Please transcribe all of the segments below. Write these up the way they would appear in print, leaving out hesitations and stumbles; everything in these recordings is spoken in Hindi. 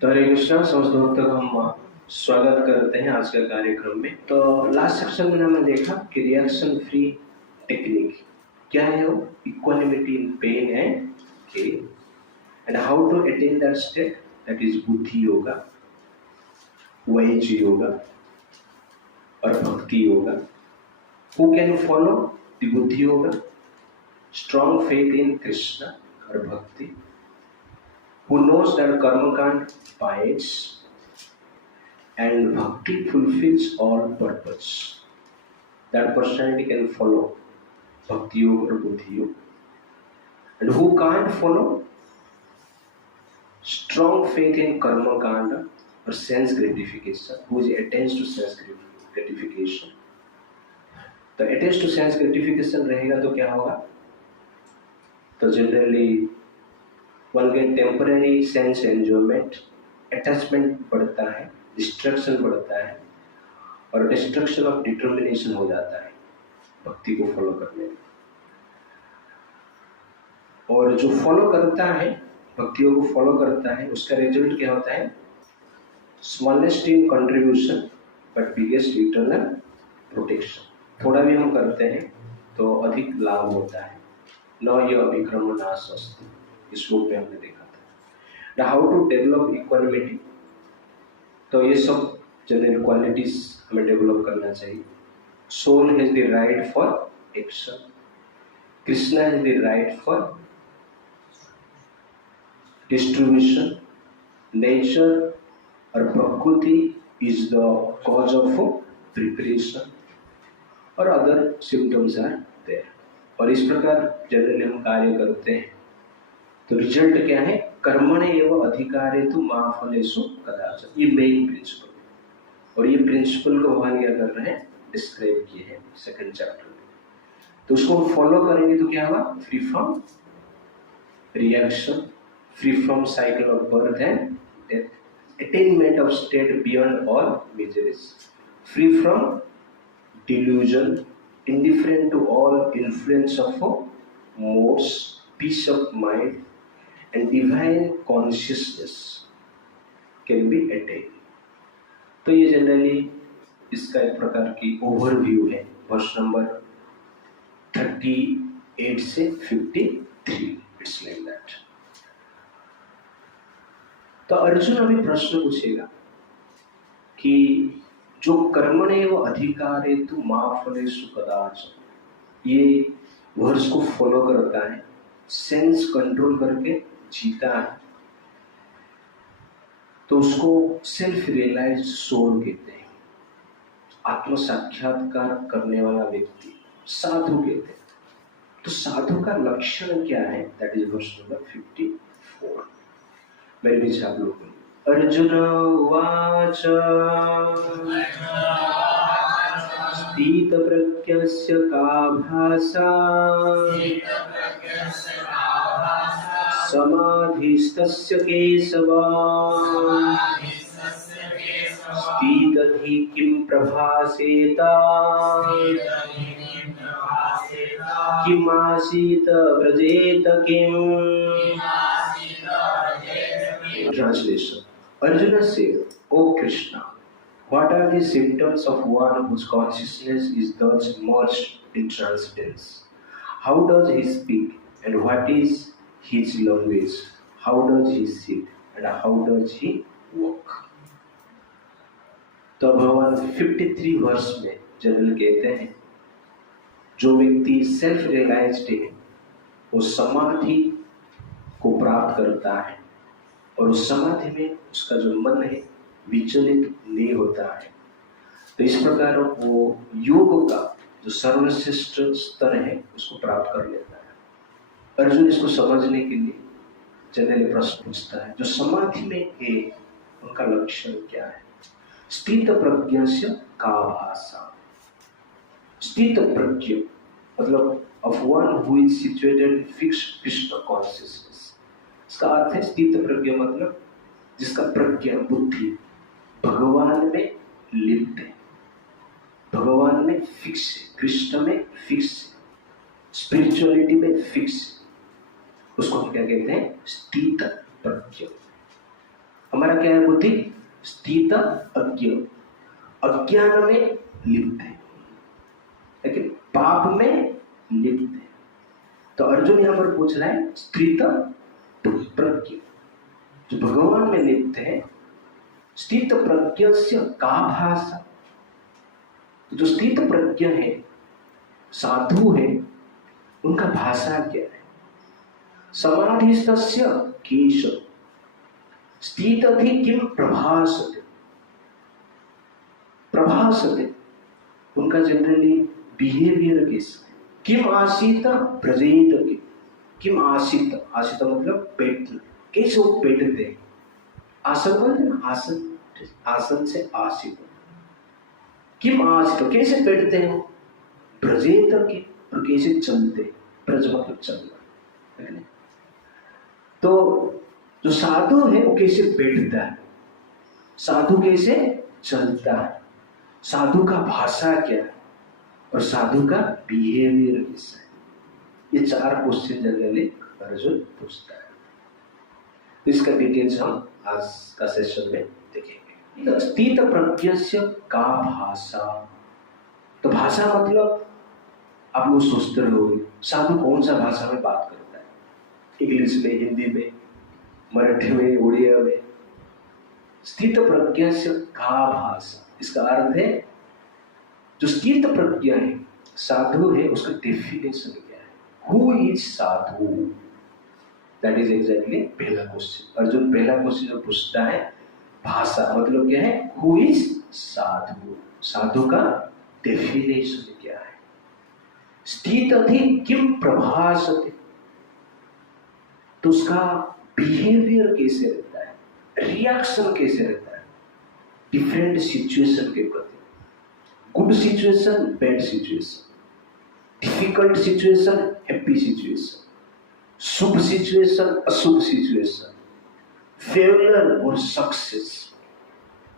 तो हरे कृष्णा समस्त भक्तों का हम स्वागत करते हैं आज के कार्यक्रम में। तो लास्ट सेक्शन में हमने देखा कि रिएक्शन फ्री टेक्निक क्या है, वो equanimity in pain and gain and how to attain that state, that is buddhi yoga, was yoga और bhakti yoga. Who can follow the buddhi yoga? Strong faith in Krishna और bhakti, who knows that karma can't bites and bhakti fulfills all purpose. That personality can follow bhakti yoga or buddhi yoga. And who can't follow? Strong faith in karma kanda or sense gratification, who is attached to sense gratification. तो attached to sense gratification रहेगा तो क्या होगा? तो generally one get temporary sense enjoyment, attachment बढ़ता है, distraction बढ़ता है और destruction of determination हो जाता है भक्ति को फॉलो करने में। और जो फॉलो करता है, भक्तियों को फॉलो करता है, उसका रिजल्ट क्या होता है? Smallest in contribution but biggest eternal protection. थोड़ा भी हम करते हैं तो अधिक लाभ होता है। न ये अभिक्रम नाश अस्ति, इस श्लोक में हमने देखा था। हाउ टू डेवलप इक्वानिमिटी, तो ये सब जनरल क्वालिटीज हमें डेवलप करना चाहिए। Soul has the right for action, Krishna has the right for distribution, nature और prakriti is the cause of preparation और अदर सिम्टम्स आर देयर। और इस प्रकार जनरली हम कार्य करते हैं तो रिजल्ट क्या है? कर्मणे एव अधिकारेतु मा फलेषु कदाचन, ये मेन प्रिंसिपल। और ये प्रिंसिपल को भगवान क्या कर रहे हैं? डिस्क्राइब किए हैं सेकंड चैप्टर में। तो उसको फॉलो करेंगे तो क्या होगा? Free from reaction, free from cycle of birth and death, attainment of state beyond all miseries, free from delusion, indifferent to all influence of modes, peace of mind, and divine consciousness can be attained. तो ये जनरली इसका एक प्रकार की ओवरव्यू है, वर्ष नंबर 38 से 53। It's like that. तो अर्जुन अभी प्रश्न पूछेगा कि जो कर्मणे व अधिकारेतु मा फलेषु कदाचन, ये वर्ड्स को फॉलो करता है, सेंस कंट्रोल करके जीता है, तो उसको सेल्फ रियलाइज सोल कहते हैं, आत्म साक्षात्कार करने वाला व्यक्ति, साधु कहते हैं। तो साधु का लक्षण क्या है? That is verse number 54। मेरे पीछे आप लोग अर्जुन उवाच स्थितप्रज्ञस्य का भाषा समाधिस्तस्य केशव स्थितधि किं प्रभासेत किमासीत व्रजेत किम्। Translation. Arjuna said, O Krishna, what are the symptoms of one whose consciousness is thus merged in transcendence? How does he speak, and what is his language? How does he sit, and how does he walk? तो भगवान 53 वर्ष में जनरल कहते हैं जो व्यक्ति सेल्फ रियलाइज्ड है वो समाधि को प्राप्त करता है और उस समाधि में उसका जो मन है विचलित नहीं होता है। तो इस प्रकार वो योग का जो सर्वश्रेष्ठ स्तर है उसको प्राप्त कर लेता है। अर्जुन इसको समझने के लिए जनरली प्रश्न पूछता है, जो समाधि में है उनका लक्षण क्या है? स्थित प्रज्ञस्य का भाषा। स्थित प्रज्ञ मतलब of one who is situated in fixed Krishna consciousness। इसका अर्थ है स्थित प्रज्ञ मतलब जिसका प्रज्ञा बुद्धि भगवान में लिप्त है, भगवान में फिक्स है, कृष्ण में फिक्स है, स्पिरिचुअलिटी में फिक्स है, उसको हम क्या कहते हैं? स्थित प्रज्ञ। हमारा क्या है बुद्धि? स्थित अज्ञ, अज्ञान में लिप्त है, लेकिन पाप में लिप्त है। तो अर्जुन यहां पर पूछ रहा है स्थित प्रज्ञ, जो भगवान में लिप्त है, स्थित प्रज्ञ से का भाषा। तो जो स्थित प्रज्ञ है, साधु है, उनका भाषा क्या है? समाधिस्तस्य केश स्थितधि किम प्रभासते, प्रभासते उनका जनरली बिहेवियर कैसा है? किम आसीत ब्रजेत, किम आसीत, आसीत मतलब बैठना, कैसे वो बैठते हैं? आसन बोलते हैं, आसन, आसन से आसीत। किम आसीत कैसे बैठते हैं? ब्रजेत के, और कैसे चलते? ब्रज मतलब चलना। तो जो साधु है वो कैसे बैठता है, साधु कैसे चलता है, साधु का भाषा क्या है, और साधु का बिहेवियर कैसा है? ये 4 क्वेश्चन जनरली अर्जुन पूछता है। तो इसका डिटेल्स हम आज का सेशन में देखेंगे। स्थित प्रज्ञस्य का भाषा, तो भाषा मतलब आप लोग सोचते रहोगे साधु कौन सा भाषा में बात करता है? इंग्लिश में, हिंदी में, मराठी में, उड़िया में। स्थित प्रज्ञ से का भाषा, इसका अर्थ है जो स्थित प्रज्ञ है, साधु है, उसका डेफिनेशन क्या है? Who is Sadhu? That is exactly पहला क्वेश्चन। अर्जुन पहला क्वेश्चन जो पूछता है भाषा मतलब क्या है? हु इज साधु, साधु का डेफिनेशन क्या है? स्थित अधि किम प्रभासते, तो उसका बिहेवियर कैसे रहता है, रिएक्शन कैसे रहता है डिफरेंट सिचुएशन के प्रति? Good situation, bad situation, difficult situation, happy situation, शुभ सिचुएशन, अशुभ सिचुएशन, फेलियर और सक्सेस,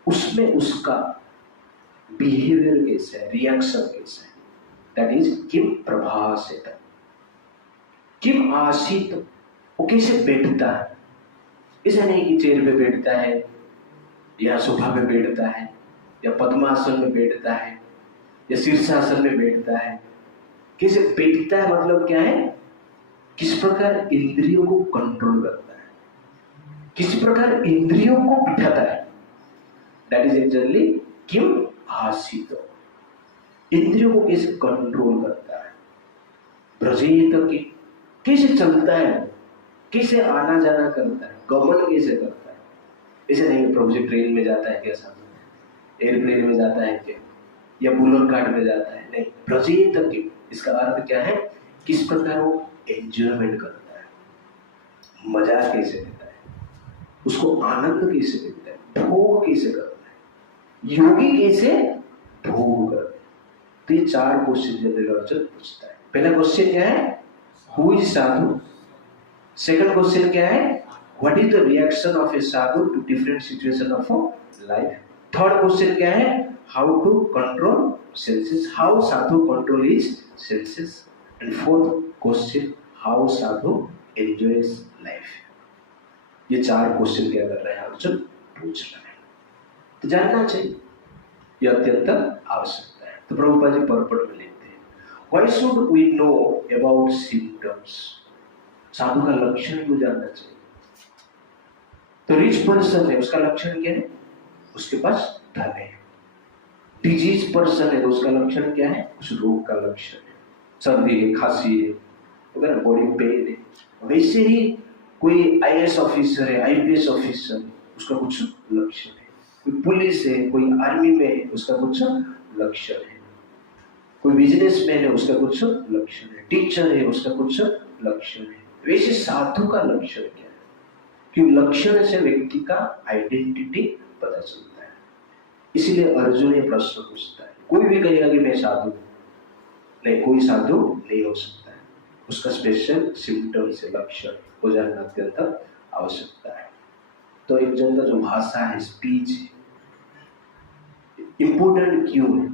उसमें उसका बिहेवियर कैसा है, रिएक्शन कैसा है? दैट इज किम प्रभासित। किम आसीत, वो कैसे बैठता है? ऐसा नहीं कि चेयर पे बैठता है या सोफा पे बैठता है या पद्मासन में बैठता है या शीर्षासन में बैठता है। कैसे बैठता है मतलब क्या है? किस प्रकार इंद्रियों को कंट्रोल करता है, किस प्रकार इंद्रियों को बिठाता है? दैट इज एक्चुअली किम आसीत, इंद्रियों को कैसे कंट्रोल करता है? ब्रजेत की, कैसे चलता है, कैसे आना जाना करता है, गमन कैसे करता है? ऐसे नहीं प्रभु जी ट्रेन में जाता है क्या, सामने एयरप्लेन में जाता है क्या, या बुलेट कार्ड में जाता है? नहीं, ब्रजेत की, इसका अर्थ क्या है? किस प्रकार वो एंजॉयमेंट करता है, मजा कैसे लेता है, उसको आनंद कैसे देता है, भोग कैसे करता है, योगी कैसे भोग करता है? तो ये 4 क्वेश्चन जनरल अर्जुन पूछता है। पहला क्वेश्चन क्या है? Who is sadhu? Second question क्या है? What is the reaction of a sadhu to different situation of life? Third question क्या है? How to control senses, how sadhu control his senses? And fourth question, how sadhu enjoys life? ये 4 क्वेश्चन क्या कर रहे हैं अर्जुन? पूछ रहे हैं। तो जानना चाहिए, यह अत्यंत आवश्यकता है। तो प्रभुपाद जी पर्पट में लिखते हैं, why should we know about symptoms? साधु का लक्षण क्यों जानना चाहिए? तो रिच पर्सन है, उसका लक्षण क्या है? उसके पास धन है। डिजीज पर्सन है तो उसका लक्षण क्या है? उस रोग का लक्षण है, सर्दी है, खांसी है, अगर बॉडी पेन है। वैसे ही कोई आईएएस ऑफिसर है, आईपीएस ऑफिसर है, उसका कुछ लक्षण है। कोई पुलिस है, कोई आर्मी में है, उसका कुछ लक्षण है। कोई बिजनेसमैन है, उसका कुछ लक्षण है। टीचर है, उसका कुछ लक्षण है। वैसे साधु का लक्षण क्या है? क्योंकि लक्षण से व्यक्ति का आइडेंटिटी पता चलता है। इसलिए अर्जुन ये प्रश्न पूछता है। कोई भी कहेगा कि मैं साधु नहीं, कोई साधु नहीं हो सकता है। उसका स्पेशल सिम्टम से लक्षण को जानना अत्यंत आवश्यकता है। तो एक जन का जो भाषा है, स्पीच है, इंपोर्टेंट क्यों है?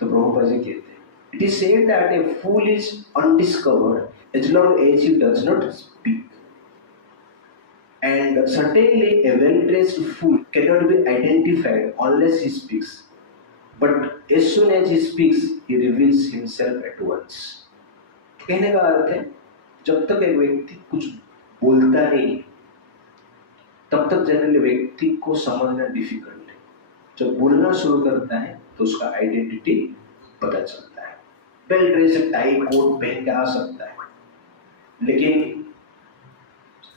तो प्रभुपाद जी कहते हैं, it is said that a fool is undiscovered as long as he does not speak. And certainly a well-dressed fool cannot be identified unless he speaks. But as soon as he speaks, he reveals himself at once. कहने का अर्थ है, जब तक एक व्यक्ति कुछ बोलता नहीं तब तक जनरली व्यक्ति को समझना डिफिकल्ट है. जब बोलना शुरू करता है तो उसका आइडेंटिटी पता चलता है. वेल ड्रेस्ड टाई कोट पहन के आ सकता है, लेकिन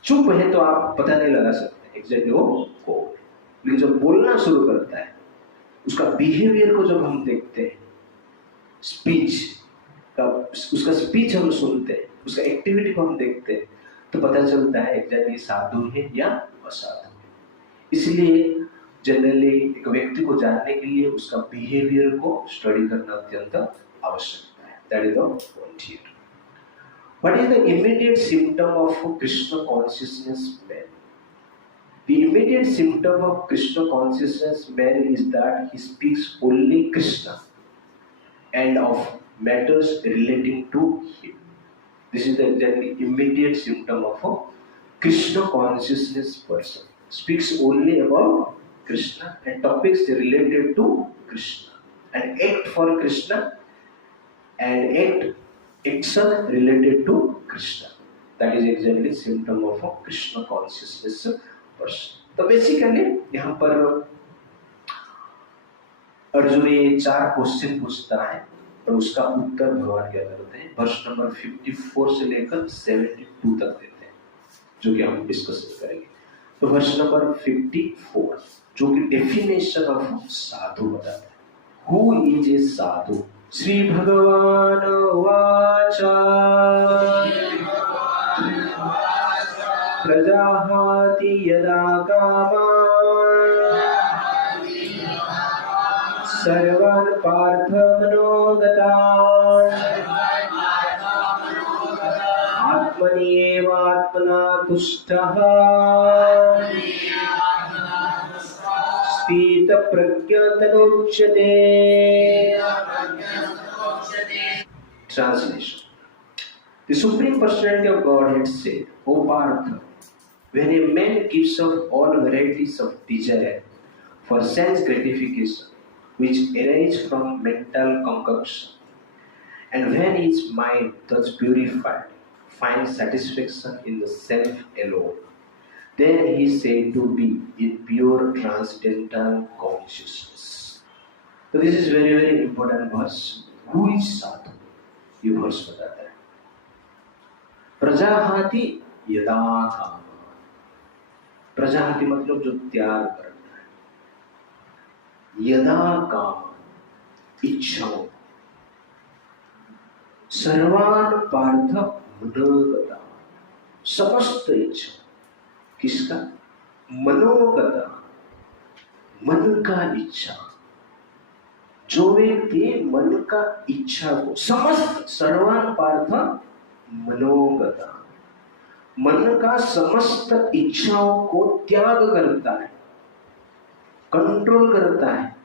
चुप है तो आप पता नहीं लगा सकते एग्जैक्टली वो कौन. लेकिन जब बोलना शुरू करता है, उसका बिहेवियर को जब हम देखते हैं, स्पीच का, उसका स्पीच हम सुनते हैं, उसका एक्टिविटी को हम देखते हैं, तो पता चलता है एग्जैक्टली साधु है या असाधु है. इसलिए जनरली एक व्यक्ति को जानने के लिए उसका बिहेवियर को स्टडी करना अत्यंत आवश्यक है. That is the point here. What is the immediate symptom of Krishna consciousness man? The immediate symptom of Krishna consciousness man is that he speaks only Krishna and of matters relating to him. This is the immediate symptom of a Krishna consciousness person. Speaks only about Krishna and topics related to Krishna and act for Krishna and action related to Krishna. That is exactly symptom of a Krishna consciousness person. तो बेसिकली यहाँ पर अर्जुन ये 4 क्वेश्चन पूछता है और उसका उत्तर भगवान क्या करते हैं. वर्ष नंबर 54 से लेकर 72 तक देते हैं, जो कि हम डिस्कस करेंगे. तो वर्ष नंबर 54 जो कि डेफिनेशन ऑफ साधु बताता है. हु इज ए साधु? श्री भगवान वाच प्रजाहाति यदा कामान् सर्वान् पार्थ मनोगतान् आत्मनि एवात्मना तुष्टः स्थितप्रज्ञ तदुच्यते. Translation. The Supreme Personality of Godhead said, O Partha, when a man gives up all varieties of desire for sense gratification which arise from mental concoction, and when his mind thus purified finds satisfaction in the self alone, then he is said to be in pure transcendental consciousness. So this is very, very important verse. Who is sadhu? ये वर्ष बताता है. प्रजाहाति यदा काम. प्रजाहाति मतलब जो त्याग करता है. यदा काम इच्छाओं. सर्वान पार्थ मनोगता. समस्त इच्छा. किसका? मनोगता. मन का इच्छा. जो व्यक्ति मन का इच्छा को समस्त सर्वान पार्थ मनोगता, मन का समस्त इच्छाओं को त्याग करता है, कंट्रोल करता है,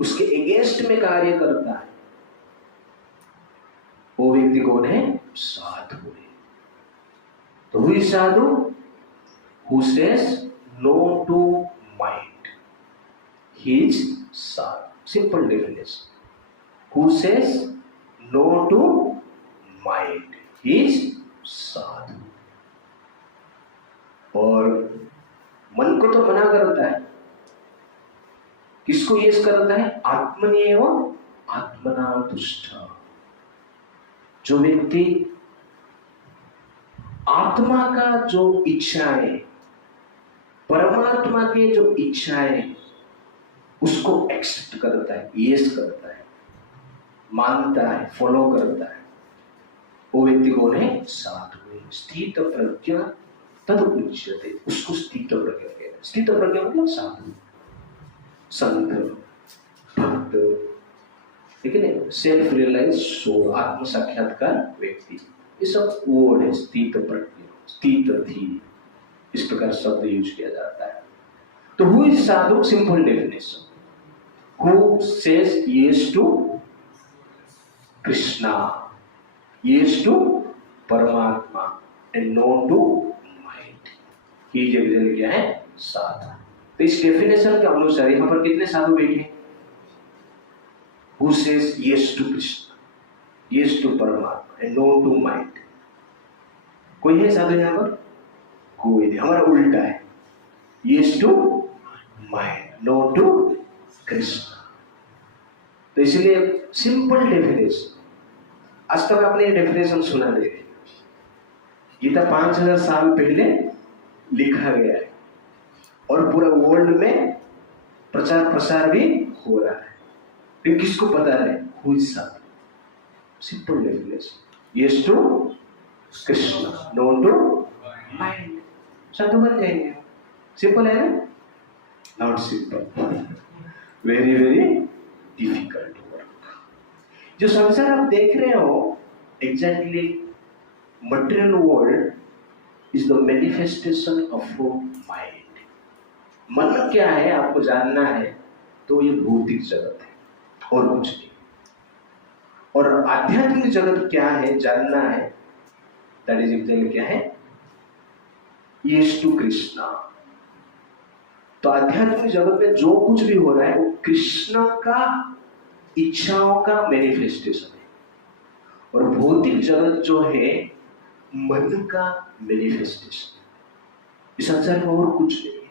उसके अगेंस्ट में कार्य करता है, वो व्यक्ति कौन है? साधु है. तो who is sadhu? Who says no to mind, he is sadhu. Simple definition. Who says no to mind is sadhu. और मन को तो मना करता है. किसको यस करता है? आत्मनेव आत्मना तुष्ट. जो व्यक्ति आत्मा का जो इच्छाएं, परमात्मा के जो इच्छाएं, उसको एक्सेप्ट करता है, यस करता है, मानता है, फॉलो करता है, वो व्यक्ति कौन है? साधु. स्थित प्रज्ञा तद उच्यते. उसको स्थित प्रज्ञा कहते हैं. स्थित प्रज्ञा मतलब साधु, संत, भक्त, लेकिन सेल्फ रियलाइज सोल, आत्म साक्षात्कार व्यक्ति. ये सब वर्ड है. स्थित प्रज्ञा, स्थित धीर, इस प्रकार शब्द यूज किया जाता है. तो who is sadhu? Simple definition. Who says yes to Krishna, yes to Paramatma, and no to mind. He is actually क्या है? साधु। तो इस डेफिनेशन के अनुसार यहाँ पर कितने साधु बैठे? Who says yes to Krishna, yes to परमात्मा and no to mind? कोई है साधु यहाँ पर? कोई नहीं। हमारा उल्टा है, yes to mind, no to Krishna। तो इसलिए सिंपल डेफिनेशन, आज तक आपने ये डेफिनेशन सुना नहीं, गीता 5000 साल पहले लिखा गया है और पूरा वर्ल्ड में प्रचार प्रसार भी हो रहा है, लेकिन किसको पता है who is sadhu? Simple definition, yes to Krishna, no to mind, साधु बन जाएंगे। सिंपल है ना? Not simple, very very difficult work. जो संसार आप देख रहे हो, exactly material world is the manifestation of mind. मन क्या है आपको जानना है तो ये भौतिक जगत है और कुछ नहीं। और आध्यात्मिक जगत क्या है जानना है, दैट इज एग्जैक्टली क्या है? Yes to Krishna. तो आध्यात्मिक जगत में जो कुछ भी हो रहा है वो कृष्ण का इच्छाओं का मैनिफेस्टेशन है, और भौतिक जगत जो है मन का मैनिफेस्टेशन। इस संसार में और कुछ नहीं है,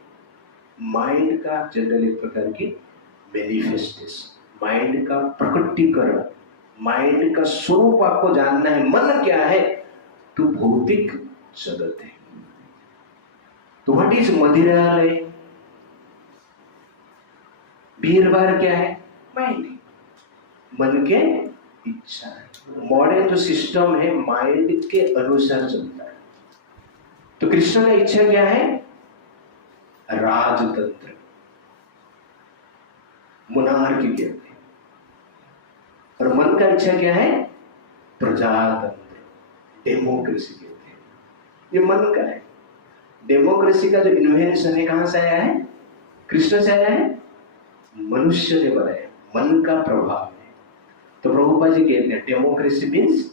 माइंड का जनरल एक प्रकार की मैनिफेस्टेशन, माइंड का प्रकटीकरण, माइंड का स्वरूप आपको जानना है। मन क्या है तो भौतिक जगत है। तो व्हाट इज मदिरालय? बीर बार क्या है? माइंड, मन के इच्छा है। मॉडर्न जो सिस्टम है माइंड के अनुसार चलता है। तो कृष्ण का इच्छा क्या है? राजतंत्र, मुनार्की कहते हैं। और मन का इच्छा क्या है? प्रजातंत्र, डेमोक्रेसी कहते हैं। ये मन का है। डेमोक्रेसी का जो इन्वेंशन है कहां से आया है? कृष्ण से आया है, मनुष्य ने बनाया, मन का प्रभाव है। तो प्रभुपाद जी कहते हैं democracy means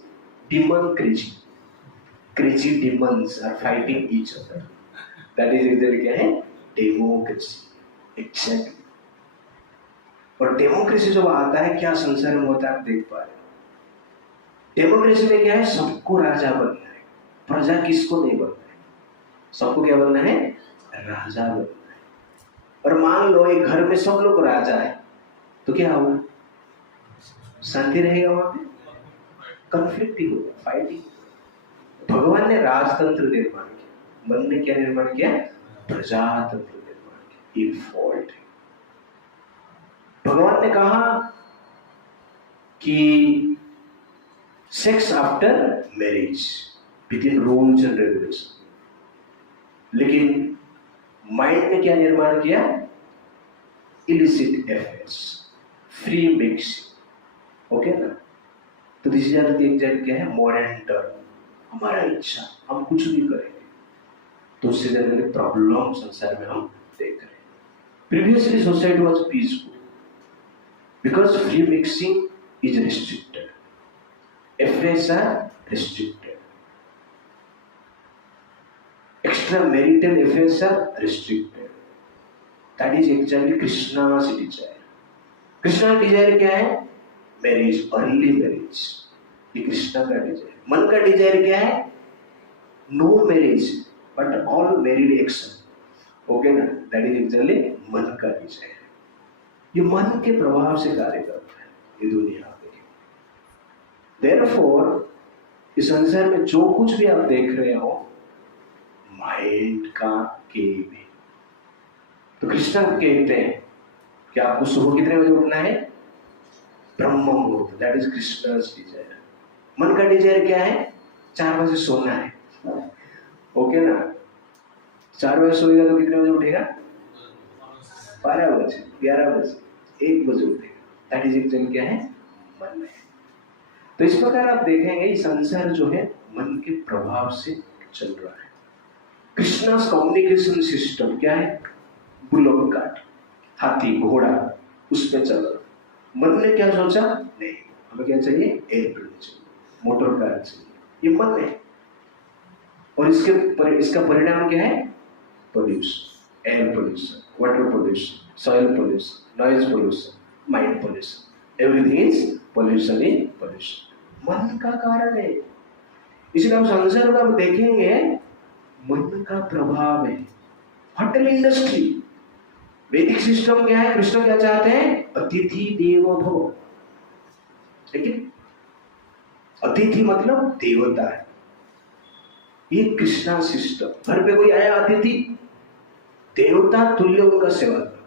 demon crazy, crazy demons are fighting each other, that is actually क्या है? Democracy, exactly. और डेमोक्रेसी जब आता है क्या संसार में होता है आप देख पा रहे हो। डेमोक्रेसी में क्या है? सबको राजा बनना है, प्रजा किसको नहीं बनना है, सबको क्या बनना है? राजा बनना है। और मान लो एक घर में सब लोग राजा है तो क्या होगा? शांति रहेगा वहां पे? कॉन्फ्लिक्ट ही होगा, फाइटिंग। भगवान ने राजतंत्र निर्माण किया, मन ने क्या निर्माण किया? प्रजातंत्र निर्माण किया। ये फॉल्ट है। भगवान ने कहा कि sex after marriage with in rules and regulation, लेकिन माइंड ने क्या निर्माण किया? Illicit affairs, free mixing. Okay ना? तो दिस इज एग्जैक्ट क्या है? मॉडर्न टर्म, हमारा इच्छा, हम कुछ भी करेंगे। तो उससे ज्यादा प्रॉब्लम संसार में हम देख रहे हैं। Previously society was peaceful because free mixing is restricted, affairs are restricted, extramarital affairs are restricted. That is exactly Krishna's desire. Krishna का डिजायर क्या है? Marriage, early marriage. ये कृष्णा का डिजायर। मन का डिजायर क्या है? No marriage but all married action. Okay ना? दैट इज एक्चुअली मन का डिजायर। ये मन के प्रभाव से कार्य करता है ये दुनिया में। देयरफॉर इस संसार में जो कुछ भी आप देख रहे हो माइंड का गेम है। तो कृष्ण कहते हैं कि आपको सुबह कितने बजे उठना है? ब्रह्म मुहूर्त, दैट इज कृष्णस डिजायर। मन का डिजायर क्या है? 4 बजे सोना है। ओके ना? 4 बजे सोएगा तो कितने बजे उठेगा? 12 बजे, 11 बजे, 1 बजे उठेगा। दैट इज एक्चुअली क्या है? मन है। तो इस प्रकार आप देखेंगे ये संसार जो है मन के प्रभाव से चल रहा है। कृष्णास कम्युनिकेशन सिस्टम क्या है? बुलोक कार्ट, हाथी, घोड़ा, उसमें चल रहा। मन ने क्या सोचा? नहीं, हमें क्या चाहिए? एयरप्लेन चाहिए, मोटर कार चाहिए। ये मन है। और इसका परिणाम क्या है? pollution, air pollution, water pollution, soil pollution, noise pollution, mind pollution. Everything is pollution in pollution. मन का कारण है. इसलिए हम संसार में देखेंगे मन का प्रभाव है. होटल इंडस्ट्री, वैदिक सिस्टम क्या है? कृष्ण क्या चाहते हैं? अतिथि देवो भव. लेकिन अतिथि मतलब देवता है. ये कृष्णा सिस्टम. घर पे कोई आया अतिथि, देवता तुल्य उनका सेवा करो.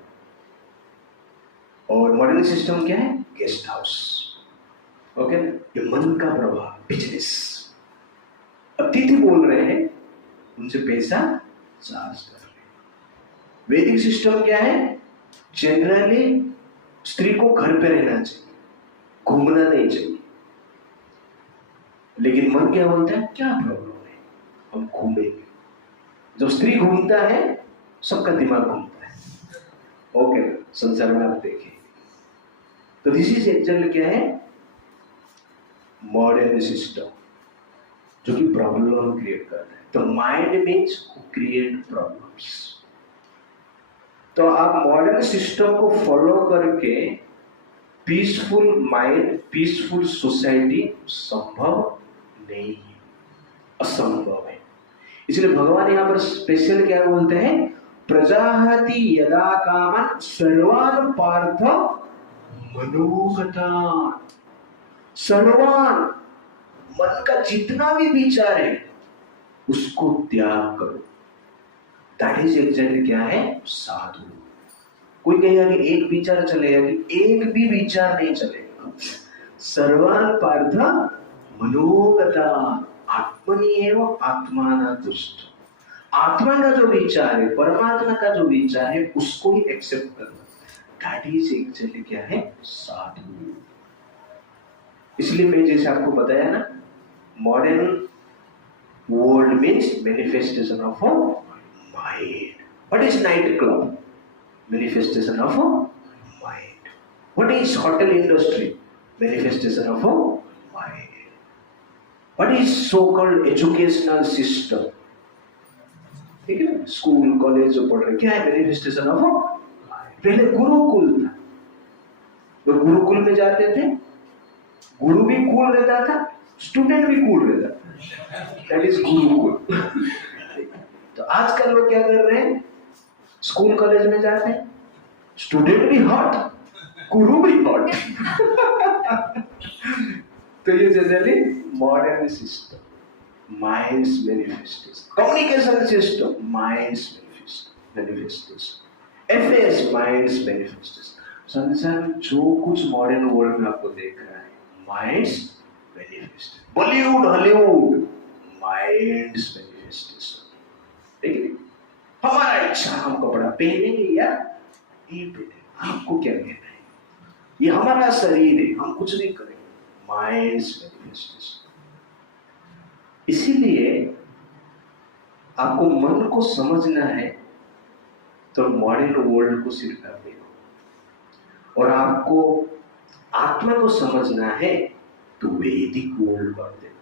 और मॉडर्न सिस्टम क्या है? Guest house. ओके, ये मन का प्रभाव. बिजनेस, अतिथि बोल रहे हैं, उनसे पैसा चार्ज कर रहे हैं. वैदिक सिस्टम क्या है? जनरली स्त्री को घर पे रहना चाहिए, घूमना नहीं चाहिए. लेकिन मन क्या बोलता है? क्या प्रॉब्लम है, हम घूमेंगे. जब स्त्री घूमता है सबका दिमाग घूमता है. ओके, संसार में आप देखें तो दिस इज एक्चुअली क्या है? मॉडर्न सिस्टम जो कि प्रॉब्लम क्रिएट कर रहा है. तो माइंड मीन्स क्रिएट प्रॉब्लम्स. तो आप मॉडर्न सिस्टम को फॉलो करके पीसफुल माइंड, पीसफुल सोसाइटी संभव नहीं है, असंभव है. इसलिए भगवान यहाँ पर स्पेशल क्या बोलते हैं? प्रजाहति यदा कामन सर्वान पार्थ मनोगतान. सर्वान, मन का जितना भी विचार है उसको त्याग करो. दैट इज एक्चुअली क्या है? साधु. कोई कहेगा कि एक विचार चलेगा, कि एक भी विचार नहीं चलेगा. सर्वान पार्थ मनोगतान. आत्मनि एव आत्माना तुष्ट. आत्मा का जो विचार है, परमात्मा का जो विचार है, उसको ही एक्सेप्ट करना. दैट इज एक्चुअली क्या है? साधु. इसलिए मैं जैसे आपको बताया ना, modern world means manifestation of mind. What is night club? Manifestation of mind. What is hotel industry? Manifestation of mind. What is so called educational system? ठीक है ना, स्कूल कॉलेज जो पढ़ रहे, क्या है? Manifestation of mind. पहले गुरुकुल था, तो गुरुकुल में जाते थे, गुरु भी कूल रहता था, स्टूडेंट भी कूल रहता था. That is Gurukul. तो आजकल लोग क्या कर रहे हैं? स्कूल कॉलेज में जाते हैं, स्टूडेंट भी हॉट, गुरु भी हॉट. तो ये generally modern system. Minds manifestation. Communication system, minds manifestation. FS, minds manifestation. संसार में जो कुछ मॉडर्न वर्ल्ड में आपको देख रहा है, minds manifestation. Bollywood, Hollywood, minds manifestation. ठीक है, हमारा इच्छा, हम कपड़ा पहनेंगे या ये पहने, आपको क्या कहना है? ये हमारा शरीर है, हम कुछ नहीं करेंगे. Minds manifestation. इसीलिए आपको मन को समझना है तो मॉडर्न वर्ल्ड को स्वीकार करो, और आपको आत्मा को समझना है तो वैदिक वर्ल्ड पर देखो.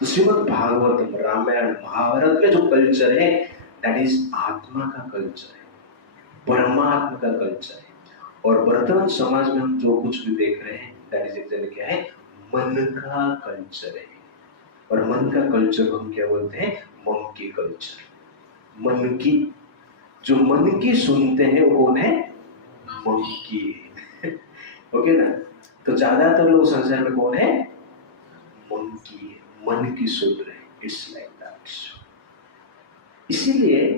तो श्रीमद् भागवतम, रामायण, महाभारत में जो कल्चर है, दैट इज आत्मा का कल्चर है, परमात्मा का कल्चर है. और वर्तमान समाज में हम जो कुछ भी देख रहे हैं, दैट इज एक्चुअली क्या है? मन का कल्चर है. और मन का कल्चर को हम क्या बोलते हैं? Monkey culture. मन की, जो मन की सुनते हैं वो कौन है? मंकी. ओके ना. तो ज्यादातर लोग संसार में कौन है? मंकी. मन की सुन रहे. It's like that. इसीलिए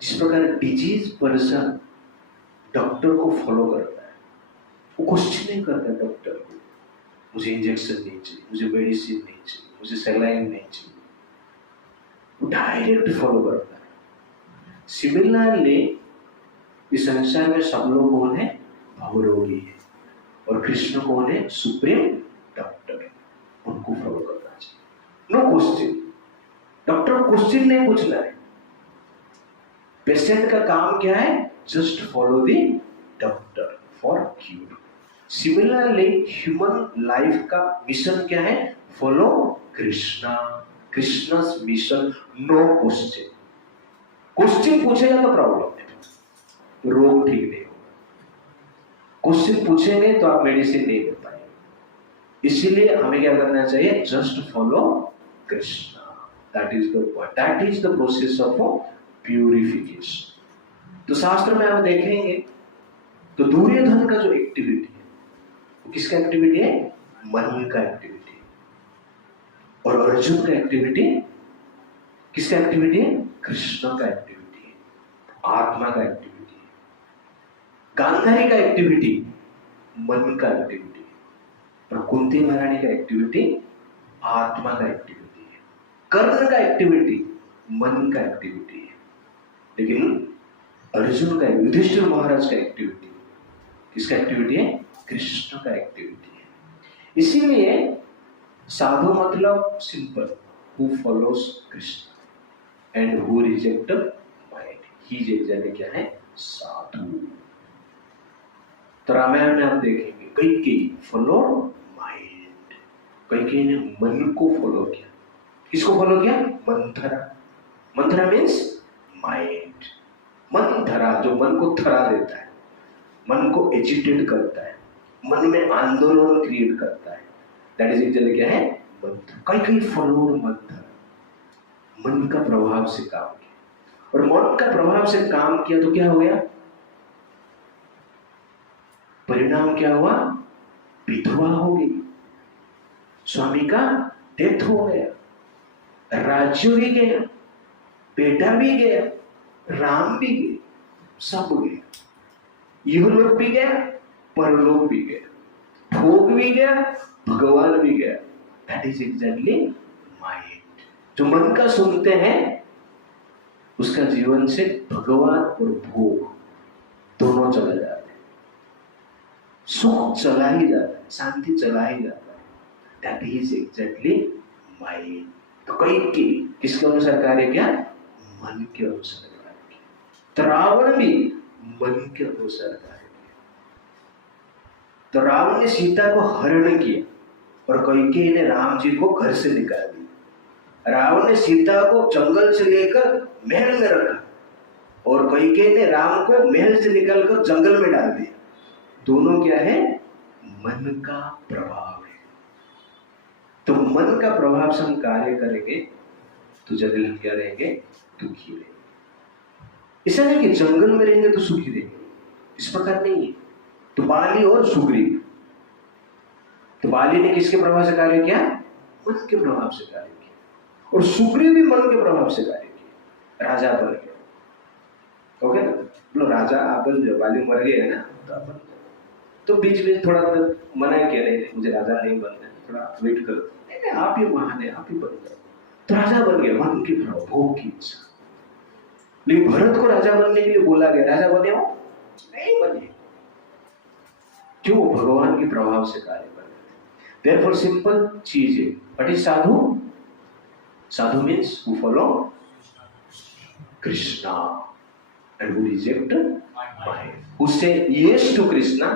जिस प्रकार डिजीज पर्सन डॉक्टर को फॉलो करता है, वो क्वेश्चन नहीं करता डॉक्टर को, मुझे इंजेक्शन नहीं चाहिए, मुझे मेडिसिन नहीं चाहिए, मुझे सलाइन नहीं चाहिए. वो डायरेक्ट फॉलो करता है. सिमिलरली इस संसार में सब लोग कौन है? भवरोगी है. और कृष्ण कौन है? Supreme doctor. उनको फॉलो करना चाहिए. No question. डॉक्टर को क्वेश्चन नहीं पूछना है. पेशेंट का काम क्या है? Just follow the doctor for cure. Similarly human life का मिशन क्या है? Follow Krishna. Krishna's mission, no question. Question पूछेगा तो प्रॉब्लम है, रोग ठीक नहीं होगा। क्वेश्चन पूछेंगे तो आप मेडिसिन नहीं ले पाएंगे। इसीलिए हमें क्या करना चाहिए? Just follow Krishna. That is the point, that is the process of purification. तो शास्त्र में हम देखेंगे तो दुर्योधन का जो एक्टिविटी है वो किसका एक्टिविटी है? मन का एक्टिविटी। और अर्जुन का एक्टिविटी किसका एक्टिविटी है? कृष्ण का एक्टिविटी है, आत्मा का एक्टिविटी है। गांधारी का एक्टिविटी मन का एक्टिविटी है, और कुंती महारानी का एक्टिविटी आत्मा का एक्टिविटी है। कर्ण का एक्टिविटी मन का एक्टिविटी है, लेकिन अर्जुन का, युधिष्ठिर महाराज का एक्टिविटी किसका एक्टिविटी है? कृष्ण का एक्टिविटी है। इसीलिए साधु मतलब simple, who follows Krishna and who reject mind, he exactly क्या है? साधु। तो रामायण में आप देखेंगे कैकेयी फॉलो माइंड, कैकेयी ने मन को फॉलो किया। किसको फॉलो किया? मंथरा। Manthara means mind. मंथरा जो मन को थरा देता है, मन को एजिटेट करता है, मन में आंदोलन क्रिएट करता है, दैट इज एग्जैक्टली क्या है? मंथरा। कैकेयी फॉलो मंथरा, मन का प्रभाव से काम किया। और मन का प्रभाव से काम किया तो क्या हो गया? परिणाम क्या हुआ? विधवा हो गई, स्वामी का डेथ हो गया, राज्य भी गया, बेटा भी गया, राम भी गए, सब गया। इहलोक भी गया, परलोक भी गया, भोग भी गया, भगवान भी गया। That is exactly mind. जो मन का सुनते हैं उसका जीवन से भगवान और भोग दोनों चला जाते हैं, सुख चला ही जाता है, शांति चला ही जाता है। That is exactly mind. तो कैकेयी किसके अनुसार कार्य किया? मन के अनुसार कार्य किया। तो रावण भी मन के अनुसार कार्य किया। तो रावण ने सीता को हरण किया और कैकेयी ने राम जी को घर से निकाल दिया। रावण ने सीता को जंगल से लेकर महल में रखा और कैकेयी ने राम को महल से निकालकर जंगल में डाल दिया। दोनों क्या है? मन का प्रभाव है। तो मन का प्रभाव से हम कार्य करेंगे तो जंगल हम क्या रहेंगे? दुखी रहेंगे। ऐसा नहीं कि जंगल में रहेंगे तो सुखी रहेंगे, इस प्रकार नहीं है। तो बाली और सुग्रीव, तो बाली ने किसके प्रभाव से कार्य किया? मन के प्रभाव से कार्य किया। और सुग्रीव भी मन के प्रभाव से कार्य किया, राजा बन गया। ओके ना? बोलो राजा आप बन जाओ, बाली मर गए ना तो आप बन जाओ। तो बीच में थोड़ा मना किया, नहीं मुझे राजा नहीं बनना है, थोड़ा वेट करो। नहीं आप ही महान है, आप ही बन जाओ। तो राजा बन गया, मन के प्रभाव, भोग की इच्छा। लेकिन भरत को राजा बनने के लिए बोला गया, राजा बने हो? नहीं बने। क्यों? भगवान के प्रभाव से कार्य कर रहे थे। देयरफॉर सिंपल चीज है। What is Sadhu? Sadhu means who follow Krishna and who reject mind, who से yes to Krishna,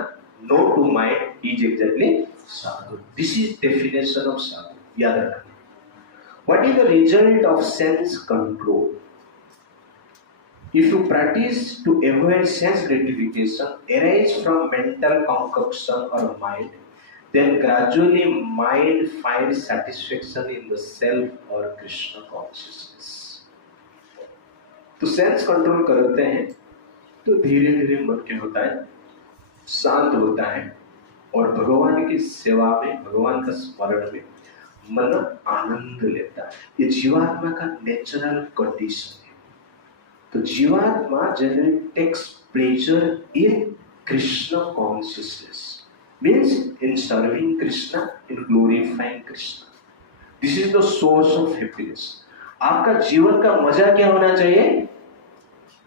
no to mind, is exactly sadhu. This is definition of sadhu. याद रखना। What is the result of sense control? If you practice to avoid sense gratification arise from mental concoction or mind, then gradually mind finds satisfaction in the self or Krishna consciousness. तो सेंस कंट्रोल करते हैं तो धीरे धीरे मन क्या होता है? शांत होता है और भगवान की सेवा में, भगवान का स्मरण में मन आनंद लेता है। ये जीवात्मा का नेचुरल कंडीशन है। तो जीवात्मा generally takes pleasure in Krishna consciousness, means in serving Krishna, in glorifying Krishna. This is the source of happiness. आपका जीवन का मजा क्या होना चाहिए?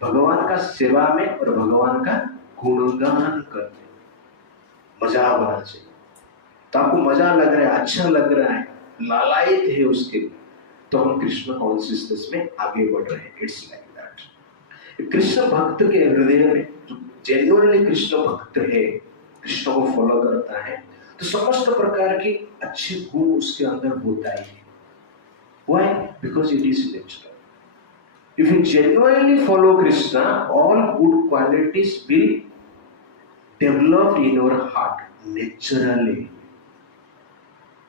भगवान का सेवा में और भगवान का गुणगान करने में मजा होना चाहिए। तो आपको मजा लग रहा है, अच्छा लग रहा है, लालायित है उसके लिए, तो हम कृष्ण कॉन्शियसनेस में आगे बढ़ रहे हैं। It's like that. कृष्ण भक्त के हृदय में जो जेन्युइनली कृष्ण भक्त है, कृष्ण को फॉलो करता है, तो समस्त प्रकार के अच्छे गुण उसके अंदर होता ही है। Why? Because it is natural. If you genuinely follow Krishna, all good qualities will develop in your heart naturally.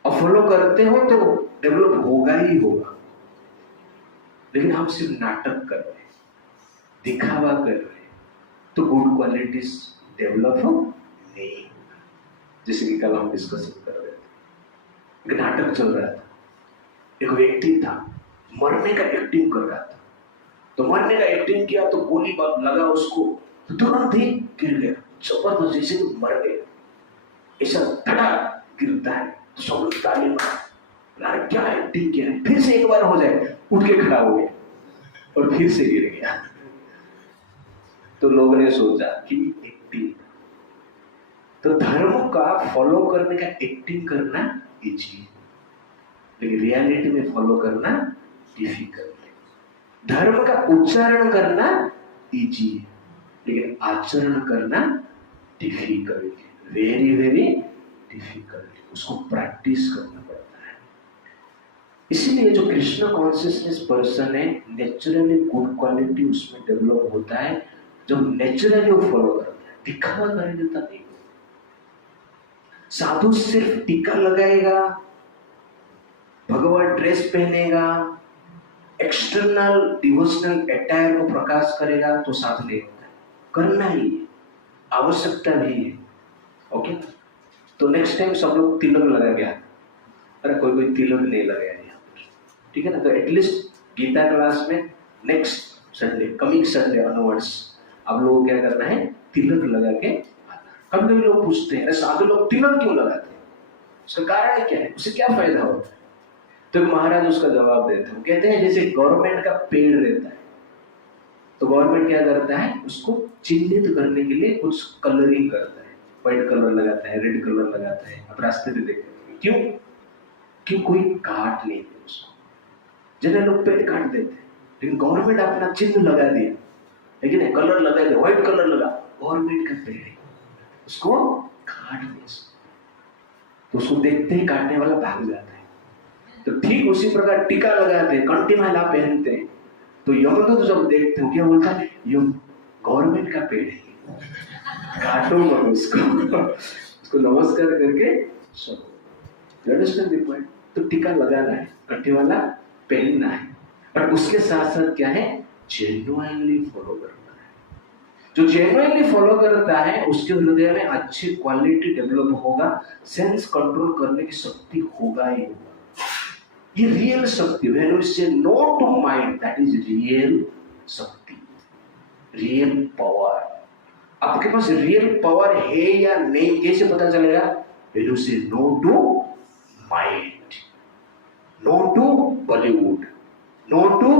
और फॉलो करते हो तो डेवलप होगा ही होगा। लेकिन हम सिर्फ नाटक कर रहे हैं, दिखावा कर रहे हैं, तो गुड क्वालिटीज डेवलप हो नहीं होगा। जैसे कि कल हम डिस्कशन कर रहे थे, एक नाटक चल रहा था, एक व्यक्ति था मरने का एक्टिंग कर रहा था, तो मरने का एक्टिंग किया तो गोली लगा उसको, तो तुरंत ही गिर गया, जबरदस्त जैसे कि मर गया। ऐसा धड़ा गिरता है तो सब लोग ताली मार, क्या एक्टिंग किया है। फिर से एक बार हो जाए, उठ के खड़ा हो गया और फिर से गिर गया। तो लोगों ने सोचा कि एक्टिंग, तो धर्म का फॉलो करने का एक्टिंग करना इजी है, लेकिन रियलिटी में फॉलो करना डिफिकल्ट है। धर्म का उच्चारण करना इजी है, लेकिन आचरण करना डिफिकल्ट है, वेरी वेरी डिफिकल्ट। उसको प्रैक्टिस करना पड़ता है। इसीलिए जो कृष्ण कॉन्शियसनेस पर्सन है, नेचुरली गुड क्वालिटी उसमें डेवलप होता है जब नेचुरली वो फॉलो करता है, दिखावा कर देता नहीं। साधु सिर्फ टीका लगाएगा, भगवा ड्रेस पहनेगा, एक्सटर्नल डिवोशनल अटायर को प्रकाश करेगा तो साधु नहीं होता है। करना ही है, आवश्यकता भी है। ओके, तो नेक्स्ट टाइम सब लोग तिलक लगा गया, अरे कोई कोई तिलक नहीं लगाया यहाँ पर, ठीक है ना। तो एटलीस्ट गीता क्लास में next Sunday, coming Sunday onwards, आप लोगों को क्या करना है, तिलक लगा के आना। कभी कभी लोग पूछते हैं साधु लोग तिलक क्यों लगाते हैं, उसका कारण क्या है, उससे क्या फायदा होता है। तो महाराज उसका जवाब देते हैं, कहते हैं जैसे गवर्नमेंट का पेड़ रहता है, तो गवर्नमेंट क्या करता है, उसको चिन्हित करने के लिए कुछ कलरिंग करता है, व्हाइट कलर लगाता है, रेड कलर लगाता है। आप रास्ते पे देखते हैं, क्यों, क्यों कोई काट नहीं दे उसको। जिन्हें लोग पेड़ काट देते हैं, लेकिन गवर्नमेंट अपना चिन्ह लगा दिया, लेकिन कलर लगा दिया, व्हाइट कलर लगा, गवर्नमेंट का पेड़ है, उसको काट नहीं सकते, तो उसको देखते ही काटने वाला भाग जाता है। तो ठीक उसी प्रकार टीका लगाते हैं, कंठी माला पहनते हैं, तो यमदूत जब देखते हो क्या बोलता है, ये गवर्नमेंट का पेड़ है, काटो मत उसको, उसको नमस्कार करके सब। Understand the point. तो टीका लगाना है, कंठी वाला पहनना है, पर उसके साथ साथ क्या है, जेन्युइनली फॉलो करना है। जो जेन्युइनली फॉलो करता है उसके हृदय में अच्छी क्वालिटी डेवलप होगा, सेंस कंट्रोल करने की शक्ति होगा ही होगा। ये रियल शक्ति, when we say no to mind, that is real शक्ति, रियल पावर। आपके पास रियल पावर है या नहीं, कैसे पता चलेगा, when you say no to mind, no to Bollywood, no to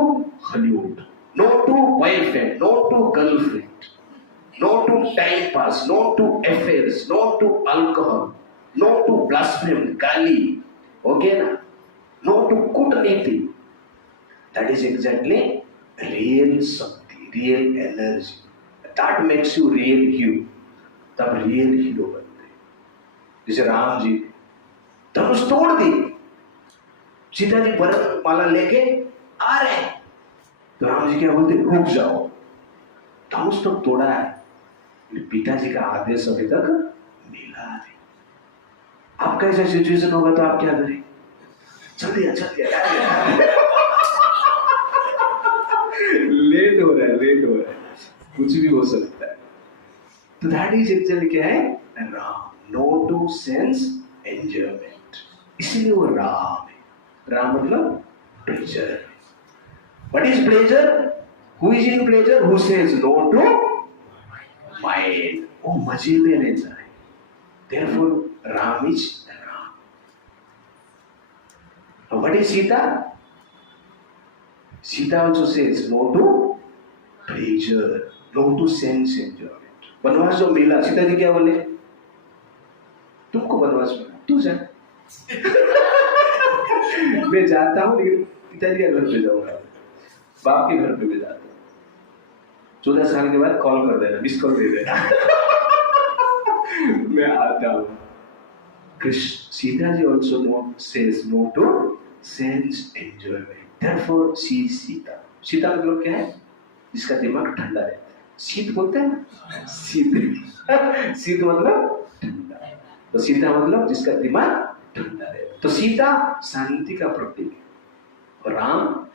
Hollywood, no to boyfriend, no to girlfriend, no to time pass, no to affairs, no to alcohol, no to blasphemy, गाली, okay ना, no to kutniti. That is exactly real शक्ति, real energy. That makes you real hero. तब real hero बनते हैं। जैसे राम जी धनुष तोड़ दी, सीता जी भरत माला लेके आ रहे हैं, तो राम जी क्या बोलते, रुक जाओ, धनुष तो तोड़ा है, पिताजी का आदेश अभी तक मिला नहीं। आपका ऐसा सिचुएशन होगा तो आप क्या करें, चल दिया लेट हो रहा है, कुछ भी हो सकता है। तो दैट इज एक्चुअली क्या है, Ram, no to sense enjoyment, इसलिए वो राम है। राम मतलब pleasure. What is pleasure, who is in pleasure, who says no to mind, वो मजे में रहता है। Therefore Ram is Ram. What is Sita, Sita also says no to pleasure, no to sense enjoyment। वनवास जो मिला, सीता जी क्या बोले, तुमको वनवास मिला, तू जा। मैं जाता हूँ, लेकिन पिताजी के घर पे जाऊंगा, बाप के घर पे भी जाता हूँ। 14 साल के बाद कॉल कर देना, मिस कॉल दे देना। मैं आता हूँ। Krishna, Sita ji also says no to sense enjoyment, therefore she is Sita। शीता मतलब क्या है? जिसका दिमाग ठंडा रहता है। शीत बोलते हैं ना, शीत शीत मतलब ठंडा। तो सीता मतलब जिसका दिमाग ठंडा रहता। तो सीता शांति का प्रतीक है और राम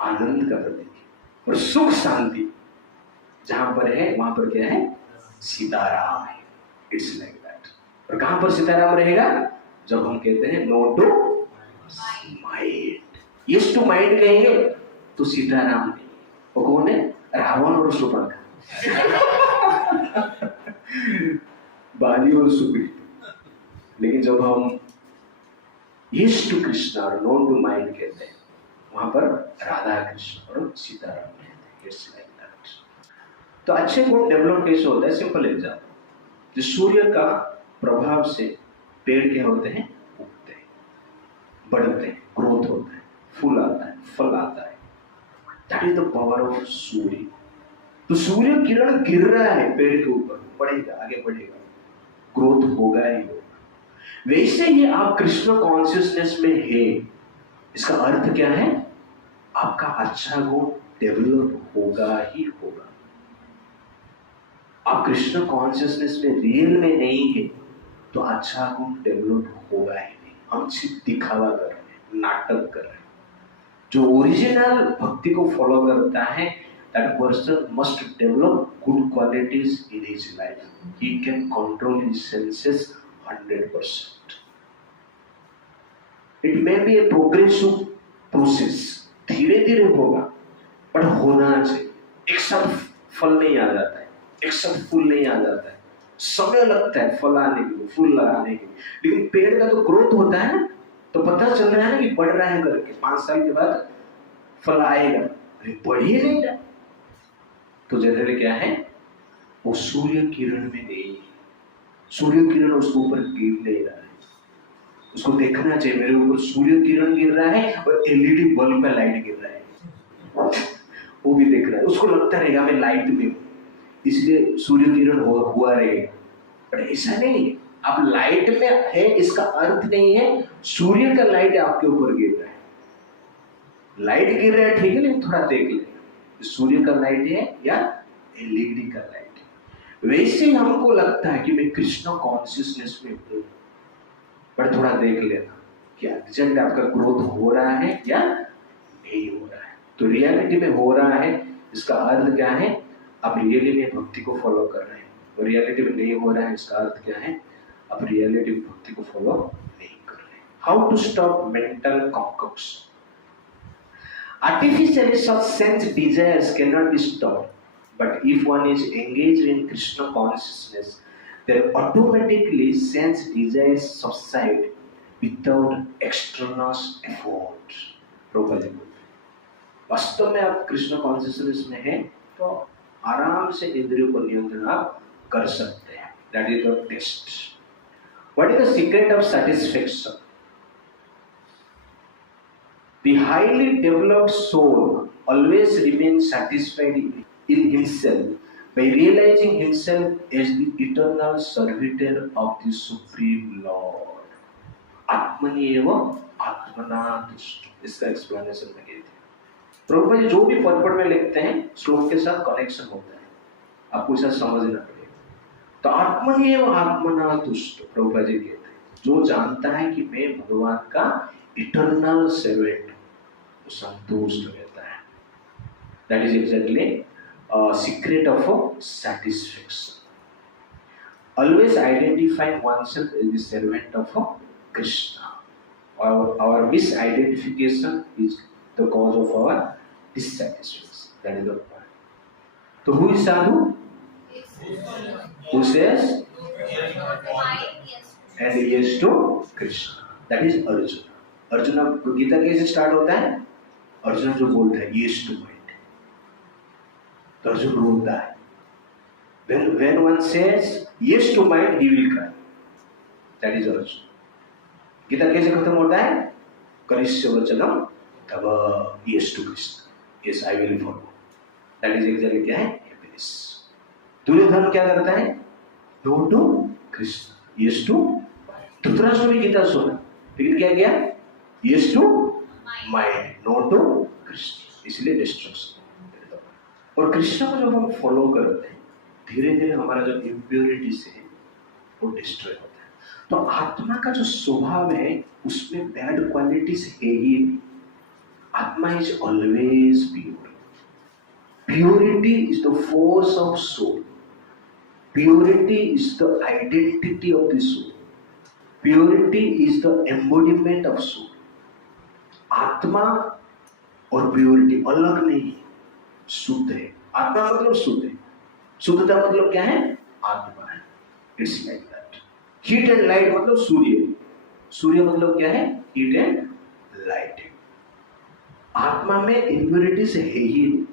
आनंद का प्रतीक है। और सुख शांति जहां पर है वहां पर क्या है? सीताराम है। It's like that. और कहां पर सीताराम रहेगा? जब हम कहते हैं no to mind, yes to mind कहेंगे तो सीताराम नहीं। वो कौन है? रावण और सुपर्णखा, बाली और सुग्रीव। लेकिन जब हम यस टू कृष्ण और नो टू माइंड कहते हैं वहां पर राधा कृष्ण और सीताराम कहते हैं। It's like that. तो अच्छे गुण डेवलप कैसे होता है? सिंपल एग्जाम्पल, जो सूर्य का प्रभाव से पेड़ क्या होते हैं? उगते हैं, बढ़ते हैं, ग्रोथ होता है, फूल आता है, फल आता है। That is the power of Surya. तो सूर्य किरण गिर रहा है पेड़ के ऊपर, बढ़ेगा, आगे बढ़ेगा, ग्रोथ होगा ही होगा। वैसे ही आप कृष्ण कॉन्शियसनेस में है, इसका अर्थ क्या है? आपका अच्छा गुण डेवलप होगा ही होगा। आप कृष्ण कॉन्शियसनेस में रियल में नहीं है तो अच्छा गुण डेवलप होगा ही नहीं। हम सिर्फ दिखावा कर रहे हैं, नाटक कर रहे हैं। जो ओरिजिनल भक्ति को फॉलो करता है, that person must develop good qualities in his life. He can control his senses 100%. It may be a progressive process, धीरे धीरे होगा, पर होना चाहिए। एक साथ फल नहीं आ जाता है, एक साथ फूल नहीं आ जाता है, समय लगता है फल आने के लिए, फूल लगाने के लिए। लेकिन पेड़ का तो ग्रोथ होता है ना, तो पता चल रहा है ना कि बढ़ रहा है करके, 5 साल के बाद फल आएगा। अरे बढ़ ही नहीं रहा। तो जनरली क्या है? वो सूर्य किरण में नहीं है, सूर्य किरण उसके ऊपर गिर नहीं रहा है। उसको देखना चाहिए मेरे ऊपर सूर्य किरण गिर रहा है और एलईडी बल्ब का लाइट गिर रहा है, वो भी देख रहा है। उसको लगता रहेगा मैं लाइट में हूं, इसलिए सूर्य किरण हुआ रहेगा। पर ऐसा नहीं है। आप लाइट में है इसका अर्थ नहीं है सूर्य का लाइट आपके ऊपर गिर रहा है। लाइट गिर रहा है ठीक है, लेकिन थोड़ा देख ले सूर्य का लाइट है या एलईडी का लाइट है। वैसे हमको लगता है कि मैं कृष्ण कॉन्शियसनेस में हूं, पर थोड़ा देख लेना क्या रिजल्ट आपका ग्रोथ हो रहा है या नहीं हो रहा है। तो रियलिटी में हो रहा है, इसका अर्थ क्या है? आप रियलिटी में भक्ति को फॉलो कर रहे हैं। और रियलिटी में नहीं हो रहा है, इसका अर्थ क्या है? आप रियलिटी में भक्ति को फॉलो नहीं कर रहे। How to stop mental concoction? Artificially, such sense desires cannot be stopped. But if one is engaged in Krishna consciousness, then automatically sense desires subside without extraneous effort. Prabhupada ji बोलते वास्तव में आप कृष्ण कॉन्शियसनेस में हैं तो आराम से इंद्रियों को नियंत्रण आप कर सकते हैं। That is the test. What is the secret of satisfaction? The highly developed soul always remains satisfied in himself by realizing himself as the eternal servitor of the Supreme Lord. आत्मनिएव आत्मना तुष्ट। इसका एक्सप्लेनेशन लगे थे प्रभुपाद जी। जो भी पद में लिखते हैं श्लोक के साथ कनेक्शन होता है, आपको इसे समझना पड़ेगा। तो आत्मनिएव आत्मना तुष्ट प्रभुपाद जी कहते हैं जो जानता है कि मैं भगवान का इटर्नल सर्वेंट, संतुष्ट रहता है। That is exactly a secret of satisfaction. Always identify oneself as the servant of Krishna. Our misidentification is the cause of our dissatisfaction. That is the point. So who is sadhu? Who says and yes to Krishna? That is Arjuna. Arjun Gita कैसे स्टार्ट होता है? अर्जुन जो बोलता है yes to mind, तो अर्जुन रोता है। When one says yes to mind, he will cry. That is Arjun. Gita कैसे खत्म होता है? करिष्य वचनम तव yes to Krishna. Yes, I will follow. That is exactly क्या है? Happiness. दुर्योधन क्या करता है? No to Krishna, yes to Dhritarashtra भी गीता सुना, लेकिन क्या किया? Yes to mind, no to Krishna. इसलिए डिस्ट्रक्शन। और कृष्ण को जब हम फॉलो करते हैं, धीरे धीरे हमारा जो इम्प्योरिटीज है वो डिस्ट्रॉय होता है। तो आत्मा का जो स्वभाव है उसमें बैड क्वालिटीज है ही नहीं। Atma is always pure. Purity is the force of soul. Purity is the identity of the soul. Purity is the embodiment of soul. आत्मा और प्योरिटी अलग नहीं है, शुद्ध है। आत्मा मतलब शुद्ध है। शुद्धता मतलब क्या है? आत्मा है। It's like that. Heat and light मतलब सूर्य। सूर्य मतलब क्या है? Heat and light. आत्मा में इम्प्योरिटीज है ही नहीं।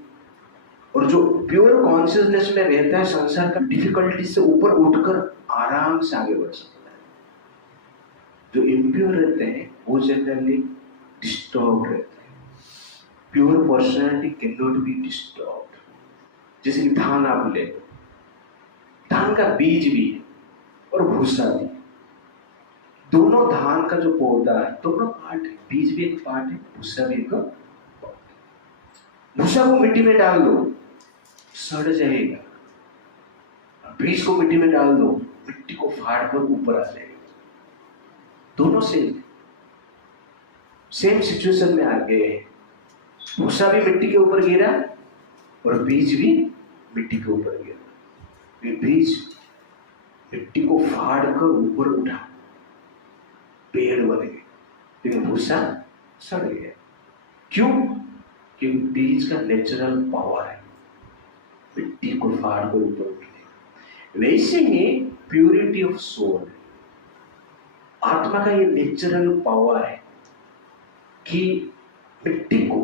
और जो प्योर कॉन्शियसनेस में रहता है, संसार का डिफिकल्टी से ऊपर उठकर आराम से आगे बढ़ सकता है। जो इम्प्योर रहते हैं वो जनरली डिस्टर्ब रहते हैं। Pure personality can not be disturb. जैसे कि धान आप ले, धान का बीज भी है और भूसा भी। दोनों धान का जो पौधा है, दोनों पार्ट है। बीज भी एक पार्ट है, भूसा भी एक पार्ट है। भूसा को मिट्टी में डाल दो, सड़ जाएगा। बीज को मिट्टी में डाल दो, मिट्टी को फाड़ कर ऊपर आ जाएगा। दोनों सेम सिचुएशन में आ गए। भूसा भी मिट्टी के ऊपर गिरा और बीज भी मिट्टी के ऊपर गिरा। ये बीज मिट्टी को फाड़ कर ऊपर उठा, पेड़ बन गए, लेकिन भूसा सड़ गया। क्यों? क्योंकि बीज का नेचुरल पावर है मिट्टी को फाड़ कर ऊपर उठने। वैसे ही प्योरिटी ऑफ सोल, आत्मा का ये नेचुरल पावर है कि मिट्टी को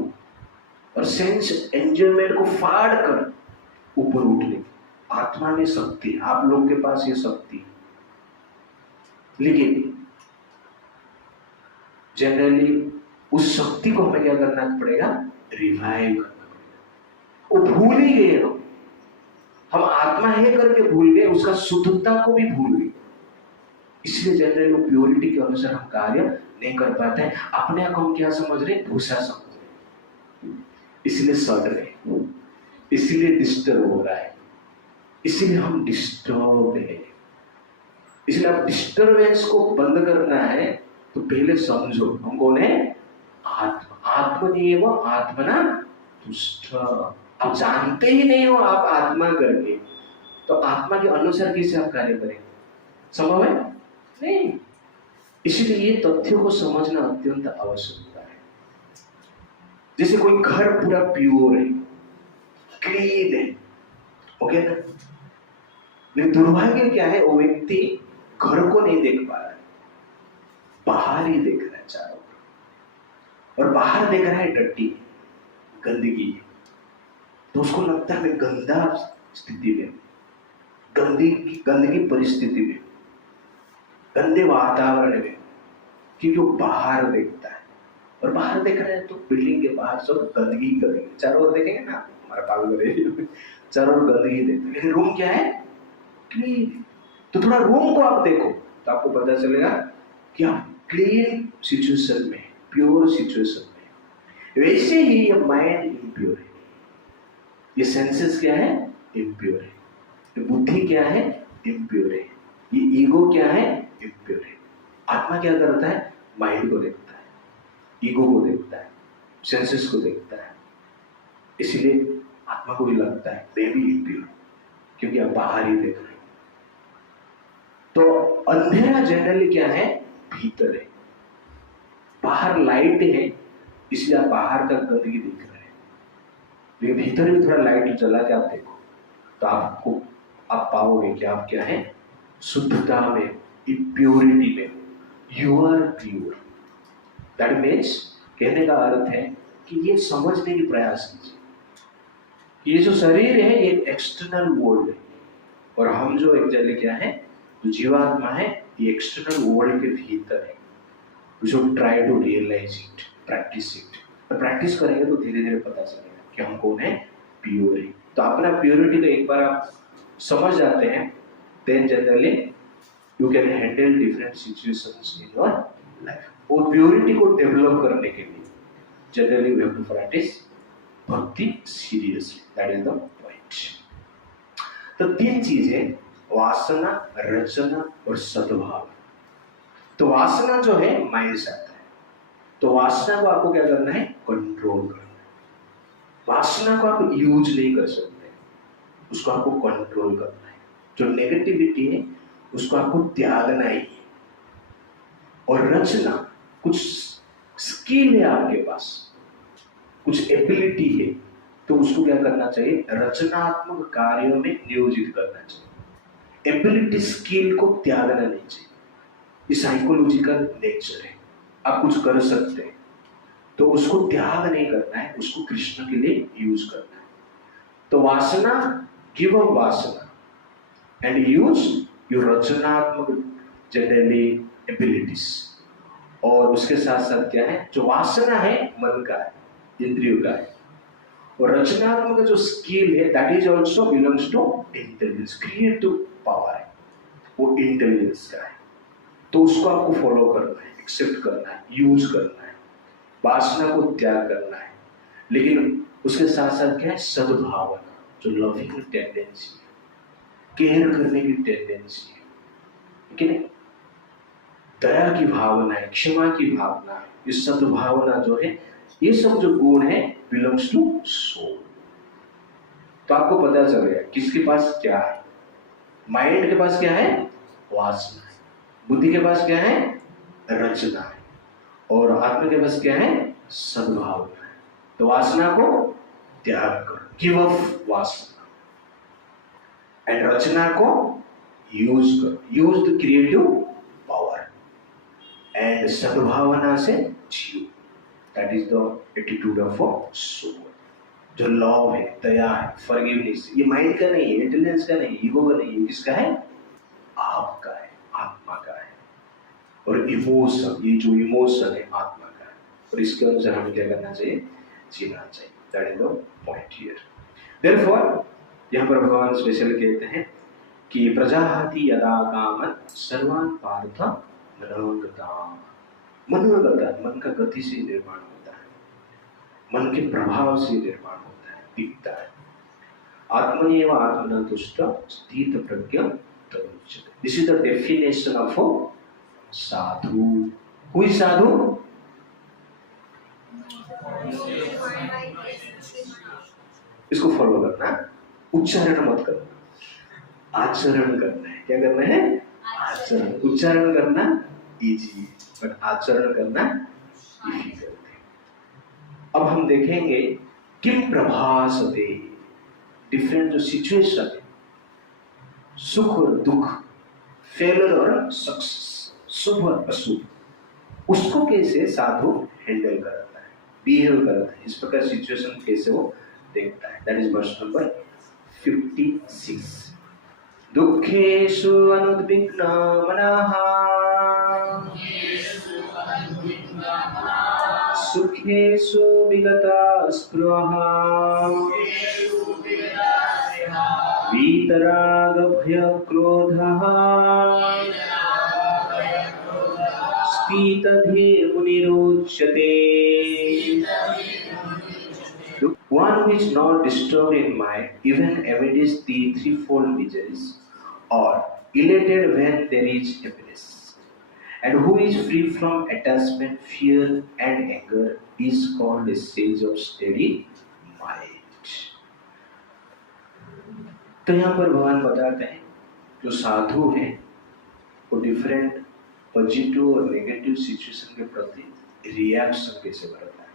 और सेंस एंजॉयमेंट को फाड़ कर ऊपर उठने। आत्मा में शक्ति, आप लोग के पास ये शक्ति है, लेकिन जनरली उस शक्ति को हमें क्या करना पड़ेगा? रिवाइव करना पड़ेगा। वो भूल ही गए हम आत्मा है करके भूल गए, उसका शुद्धता को भी भूल गए। इसलिए जनरली वो प्योरिटी के अनुसार हम कार्य नहीं कर पाते हैं। अपने आप हम क्या समझ रहे? भूसा समझ रहे, इसलिए सड़ रहे, इसलिए डिस्टर्ब हो रहा है, इसलिए हम डिस्टर्ब है। इसलिए आप डिस्टर्बेंस को बंद करना है तो पहले समझो हम कौन है? आत्मा। आत्मनियम आत्मना तुष्ट। आप जानते ही नहीं हो आप आत्मा करके, तो आत्मा के अनुसार कैसे आप कार्य करेंगे? संभव है नहीं। इसलिए ये तथ्यों को समझना अत्यंत आवश्यक है। जैसे कोई घर पूरा प्योर है, क्लीन है, ओके ना, लेकिन दुर्भाग्य क्या है? वो व्यक्ति घर को नहीं देख पा रहा है, बाहर ही देख रहा है चारों ओर, और बाहर देख रहा है डर्टी, गंदगी। तो उसको लगता है मैं गंदा स्थिति में, गंदगी परिस्थिति में, गंदे वातावरण में, क्योंकि वो बाहर देखता है। और बाहर देख रहे हैं तो बिल्डिंग के बाहर सब गंदगी करेंगे, चारों ओर देखेंगे ना, हमारा पागल चारों ओर गंदगी देखते, लेकिन रूम क्या है? क्लीन। तो थोड़ा रूम को आप देखो तो आपको पता चलेगा कि आप क्लीन सिचुएशन में, प्योर सिचुएशन में। वैसे ही ये माइंड इम्प्योर है, ये सेंसेस क्या है? इम्प्योर है, ये बुद्धि क्या है? इम्प्योर है, ये ईगो क्या है? इम्प्योर है। आत्मा क्या करता है? माइंड को देखता है, ईगो को देखता है, सेंसेस को देखता है। इसलिए आत्मा को भी लगता है मैं भी इम्प्योर, क्योंकि आप बाहर ही देख रहे हैं। तो अंधेरा जनरली क्या है? भीतर है। बाहर लाइट है इसलिए आप बाहर तक गंदगी दिख रहे हैं, लेकिन भीतर भी थोड़ा लाइट जला के आप देखो तो आप पाओगे कि आप क्या है? शुद्धता में, इम्प्योरिटी में। You are pure. That means, कहने का अर्थ है कि ये समझने की प्रयास कीजिए, ये जो शरीर है ये एक्सटर्नल वर्ल्ड है, और हम जो एक्चुअली क्या है? जो जीवात्मा है, ये एक्सटर्नल वर्ल्ड के भीतर है। We should try to realise it, practice it. Practice करेंगे तो धीरे धीरे पता चलेगा कि हम कौन है? प्योर है। तो अपना प्योरिटी को एक बार आप समझ जाते हैं, then generally you can handle different situations in your life. और प्योरिटी को डेवलप करने के लिए generally we have to practise bhakti seriously, that is the point. तो 3 चीजें, वासना, रचना और सद्भाव। तो वासना जो है माइंड से आता है, तो वासना को आपको क्या करना है? कंट्रोल करना है। वासना को आप यूज नहीं कर सकते, उसको आपको कंट्रोल करना है। जो नेगेटिविटी है उसको आपको त्यागना ही है। और रचना, कुछ स्किल है आपके पास, कुछ एबिलिटी है, तो उसको क्या करना चाहिए? रचनात्मक कार्यों में नियोजित करना चाहिए। एबिलिटी, स्किल को त्यागना नहीं चाहिए। ये साइकोलॉजिकल नेचर है। आप कुछ कर सकते हैं तो उसको त्याग नहीं करना है, उसको कृष्ण के लिए यूज करना है। तो वासना, give up vasana and use your रचनात्मक जनरली एबिलिटीज। और उसके साथ साथ क्या है? जो वासना है मन का है, इंद्रियों का है, और रचनात्मक जो स्किल है that is also belongs to intelligence, creative power है, वो इंटेलिजेंस का है। तो उसको आपको फॉलो करना है, एक्सेप्ट करना है, यूज करना है, वासना को त्याग करना है। लेकिन उसके साथ साथ क्या है? सद्भावना, जो लविंग टेंडेंसी है, केयर करने की टेंडेंसी है, ठीक है, दया की भावना है, क्षमा की भावना है, ये सद्भावना जो है, ये सब जो गुण है बिलोंग्स टू सोल। तो आपको पता चल गया किसके पास क्या है। माइंड के पास क्या है? वासना है। बुद्धि के पास क्या है? रचना है। और आत्मा के पास क्या है? सद्भावना है। तो वासना को त्याग करो, गिव अप वासना, एंड रचना को यूज करो, use the creative power, and सद्भावना से जियो। That is the attitude of a soul. जो लव है, दया है, फॉरगिवनेस, ये माइंड का नहीं है, इंटेलिजेंस का नहीं है, ईगो का नहीं है, किसका है? आपका है, आत्मा का है। और इमोशन, ये जो इमोशन है आत्मा का है, और इसके अनुसार हमें क्या करना चाहिए? जीना चाहिए। That is the point here. Therefore यहाँ पर भगवान स्पेशल कहते हैं कि प्रजाहाति यदा कामं सर्वान् पार्थ मनोगताम्। मनोगता, मन का गति से निर्माण होता है, मन के प्रभाव से निर्माण होता है, दिखता है। आत्मनेव आत्मना तुष्ट स्थित प्रज्ञ तदुच्यते। This is the definition of sadhu. Who is sadhu? इसको फॉलो करना, उच्चारण मत करना, आचरण करना है। क्या करना है? आचरण। उच्चारण करना इजी, बट आचरण करना डिफिकल्ट है। अब हम देखेंगे किम प्रभासते, डिफरेंट जो सिचुएशन है, सुख और दुख, फेलियर और सक्सेस, शुभ और अशुभ, उसको कैसे साधु हैंडल करता है, बिहेव करता है, इस प्रकार सिचुएशन कैसे वो देखता है। That is verse number 56। दुखेषु अनुद्विग्न मनः सुखेषु विगता स्पृहः वीतराग भय क्रोधः स्थितधीर् मुनिरुच्यते। One who is not disturbed in mind even amidst the threefold miseries, or elated when there is happiness, and who is free from attachment, fear and anger, is called a sage of steady mind. तो यहाँ पर भगवान बताते हैं जो साधु है वो डिफरेंट पॉजिटिव और नेगेटिव सिचुएशन के प्रति रिएक्शन कैसे करता है।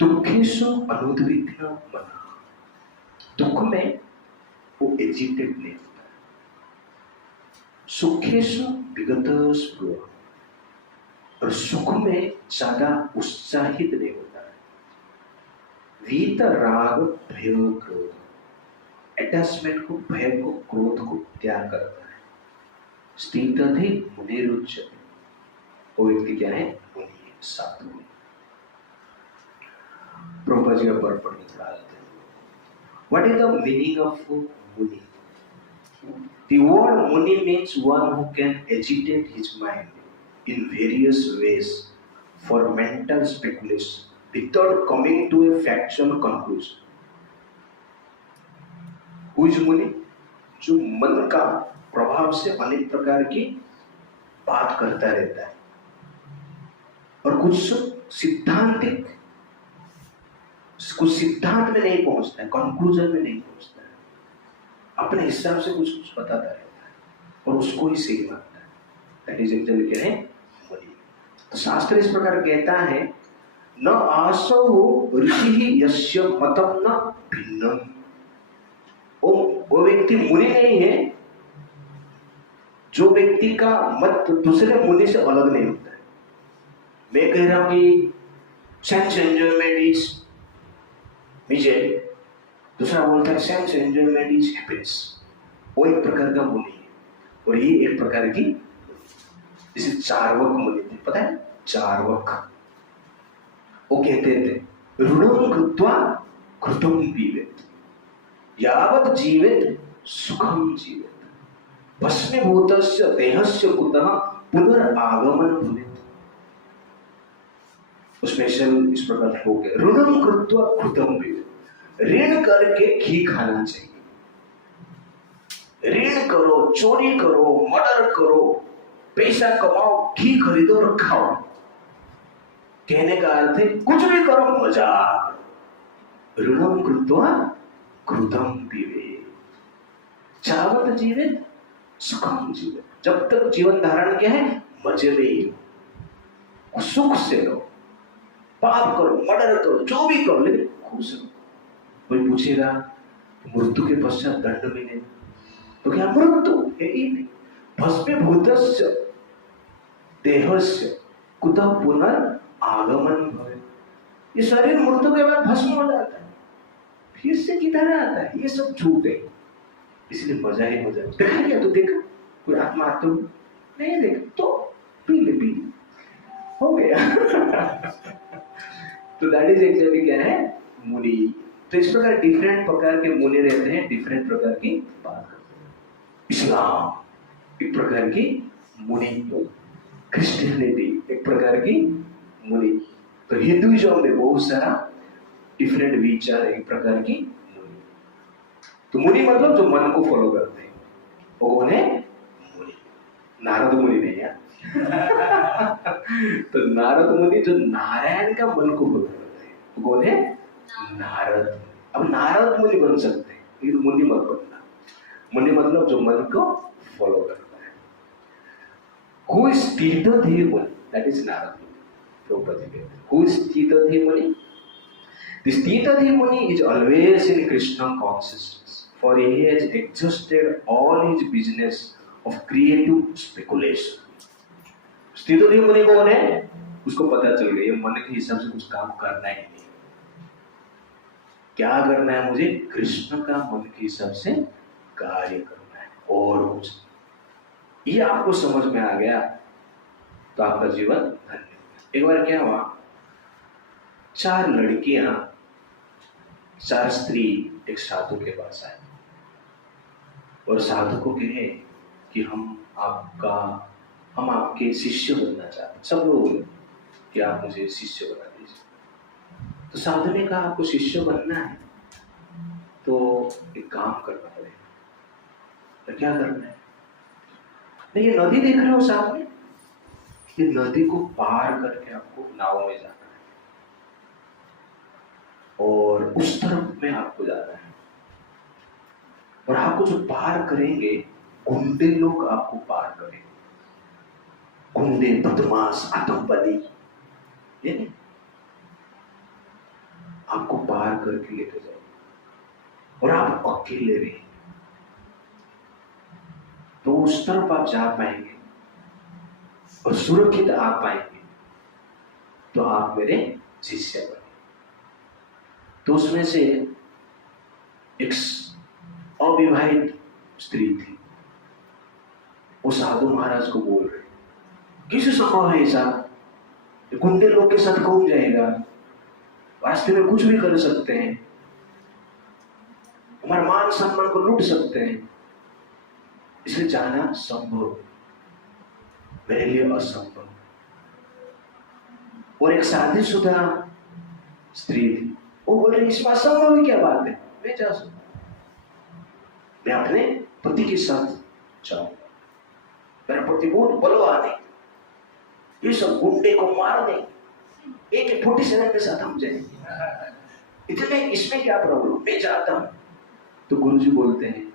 दुखेषु अनुद्विग्न मनः, दुख में वो एजिटेट नहीं होता है। सुखेषु विगत स्पृहः, और सुख में ज्यादा उत्साहित नहीं होता है। वीत राग भय क्रोध, अटैचमेंट को, भय को, क्रोध को त्याग करता है। स्थितधीर् मुनिरुच्यते, वो व्यक्ति क्या है? मुनि है, साधु है। प्रभुपाद जी का पढ़ के थोड़ा आते हैं। What is the meaning of muni? The word muni means one who can agitate his mind in various ways for mental speculation, without coming to a factual conclusion. Who is मुनि? जो मन का प्रभाव से अनेक प्रकार की बात करता रहता है और कुछ सिद्धांत में नहीं पहुंचता है, कंक्लूजन में नहीं पहुंचता है, अपने हिसाब से कुछ कुछ बताता रहता है और उसको ही सही मानता है। दैट इज एक्चुअली क्या है? मुनि। तो शास्त्र इस प्रकार कहता है, न आसौ ऋषि यस्य मतम न भिन्नम। वो व्यक्ति मुनि नहीं है जो व्यक्ति का मत दूसरे मुनि से अलग नहीं होता है। मैं कह रहा हूं कि सेंस एंजॉयमेंट इज विजय, दूसरा बोलता है सेंस एंजॉयमेंट इज हैप्पीनेस। वो एक प्रकार का मुनि है और ये एक प्रकार की, इसे चार्वक मुनि थे, पता है? चार्वक। वो कहते थे ऋणं कृत्वा घृतं पीबेत्, यावत् जीवेत् सुखं जीवेत्, भस्मीभूतस्य देहस्य कुतः पुनरागमनं भवेत्। स्पेशल इस प्रकार हो गया, ऋणं कृत्वा घृतं पीबेत्। ऋण करके घी खाना चाहिए। ऋण करो, चोरी करो, मर्डर करो, पैसा कमाओ, घी खरीदो और खाओ। कहने का अर्थ है कुछ भी करो, मजा। ऋणं कृत्वा घृतं पीबेत्, यावत् जीवेत् सुखं जीवेत्। जब तक जीवन धारण क्या है? मजे में ही हो, सुख से रहो, पाप करो, मर्डर करो, जो भी करो, लेकिन खुश रहो। कोई पूछेगा मृत्यु के पश्चात दंड मिलेगा, तो क्या मृत्यु है ही नहीं। भस्मीभूतस्य देहस्य कुतः पुनरागमनं भवेत्। ये शरीर मृत्यु के बाद भस्म हो जाता है, फिर से किधर आता है? ये सब झूठ है, इसलिए मजा ही मजा। देखा क्या? तो देखा कोई आत्मा आत्मा नहीं देखा तो पी ले हो गया। तो दैट इज एक्चुअली क्या है? मुनि। तो इस प्रकार डिफरेंट प्रकार के मुनि रहते हैं, डिफरेंट प्रकार की बात करते हैं। इस्लाम एक प्रकार की मुनि, क्रिश्चियनिटी एक प्रकार की मुनि, तो हिंदुइज्म में बहुत सारा डिफरेंट विचार एक प्रकार की मुनि। तो मुनि मतलब जो मन को फॉलो करते हैं, वो कौन है? मुनि। नारद मुनि नहीं है। तो नारद मुनि जो नारायण का मन को फॉलो करते हैं, वो कौन है? नारद। अब नारद मुनि बन सकते हैं, लेकिन मुनि मत बनना। मुनि मतलब जो मन को फॉलो करता है। Who is Tirtadhi Muni? That is Narad Muni. Prabhupada कहते हैं, Who is Tirtadhi Muni? This Tirtadhi Muni is always in Krishna consciousness, for he has exhausted all his business of creative speculation. Tirtadhi Muni कौन है? उसको पता चल गया मन के हिसाब से कुछ काम करना ही नहीं। क्या करना है? मुझे कृष्ण का मन के हिसाब से कार्य करना है और कुछ। ये आपको समझ में आ गया तो आपका जीवन धन्य। एक बार क्या हुआ, 4 लड़कियां, 4 स्त्री एक साधु के पास आए और साधु को कहे कि हम आपके शिष्य बनना चाहते हैं। सब लोग कि आप मुझे शिष्य बना दीजिए। तो साधु ने कहा आपको शिष्य बनना है तो एक काम करना पड़ेगा। तो क्या करना है? नहीं, ये नदी देख रहे हो सामने, ये नदी को पार करके आपको नाव में जाना है और उस तरफ में आपको जाना है। और आपको जो पार करेंगे, गुंडे लोग आपको पार करेंगे। गुंडे, बदमाश, आतंकवादी आपको पार करके लेके जाएंगे और आप अकेले रहेंगे। तो उस तरफ आप जा पाएंगे और सुरक्षित आ पाएंगे, तो आप मेरे शिष्य बने। तो उसमें से एक अविवाहित स्त्री थी, वो साधु महाराज को बोल रहे, किसी संभव है ऐसा? गुंडे लोग के साथ कौन जाएगा? रास्ते में कुछ भी कर सकते हैं, हमारे मान सम्मान को लूट सकते हैं, इसलिए जाना संभव, मेरे लिए असंभव। और एक शादीशुदा स्त्री थी, वो बोल रही इसमें असंभव की क्या बात है, मैं जा सकता, मैं अपने पति के साथ जाऊंगा, मेरा पति बहुत बलवान है, ये सब गुंडे को मार दें, एक 47 के साथ हम जाएंगे, इतने इसमें क्या प्रॉब्लम, मैं जाता हूं। तो गुरुजी बोलते हैं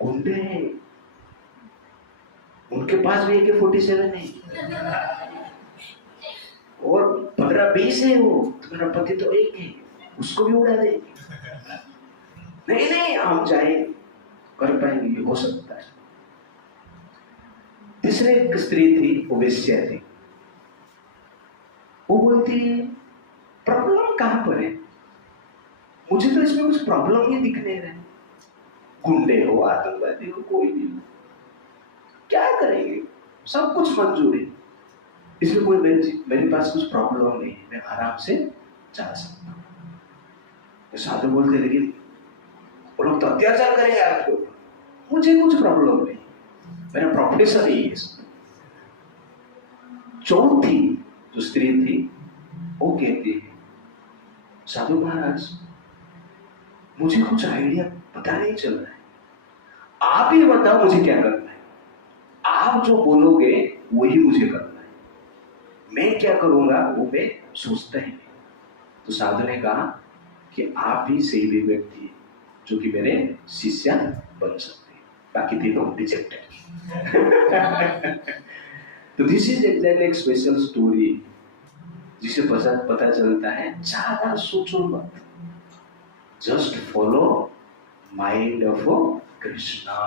गुंडे हैं, उनके पास भी AK-47 है और 15-20 है, वो तुम्हारा पति तो एक है, उसको भी उड़ा दे। नहीं नहीं हम जाए, कर पाएंगे, हो सकता है। तीसरे एक स्त्री थी, वो वेश्या थी, वो बोलती है प्रॉब्लम कहां पर है, मुझे तो इसमें कुछ प्रॉब्लम ही दिख नहीं रहा है, गुंडे हो आतंकवादी हो कोई भी, क्या करेंगे, सब कुछ मंजूर है, इसमें कोई मेरे पास कुछ प्रॉब्लम नहीं है, मैं आराम से जा सकता हूँ। तो साधु बोलते लेकिन वो लोग तो अत्याचार करेंगे आपके ऊपर, मुझे कुछ प्रॉब्लम नहीं, मेरा प्रोफेसर ही है। चौथी जो स्त्री थी वो कहती है साधु महाराज मुझे कुछ आइडिया पता नहीं चल रहा है, आप ही बताओ मुझे क्या करना है, आप जो बोलोगे वही मुझे करना है, मैं क्या करूंगा वो मैं सोचता ही नहीं। तो साधु ने कहा कि आप ही सही व्यक्ति है जो कि मेरे शिष्य बन सकते हैं, बाकी तीनों रिजेक्टेड। तो दिस इज एग्जैक्टली एक स्पेशल स्टोरी जिसे पता चलता है ज्यादा सोचो मत, just follow mind of Krishna.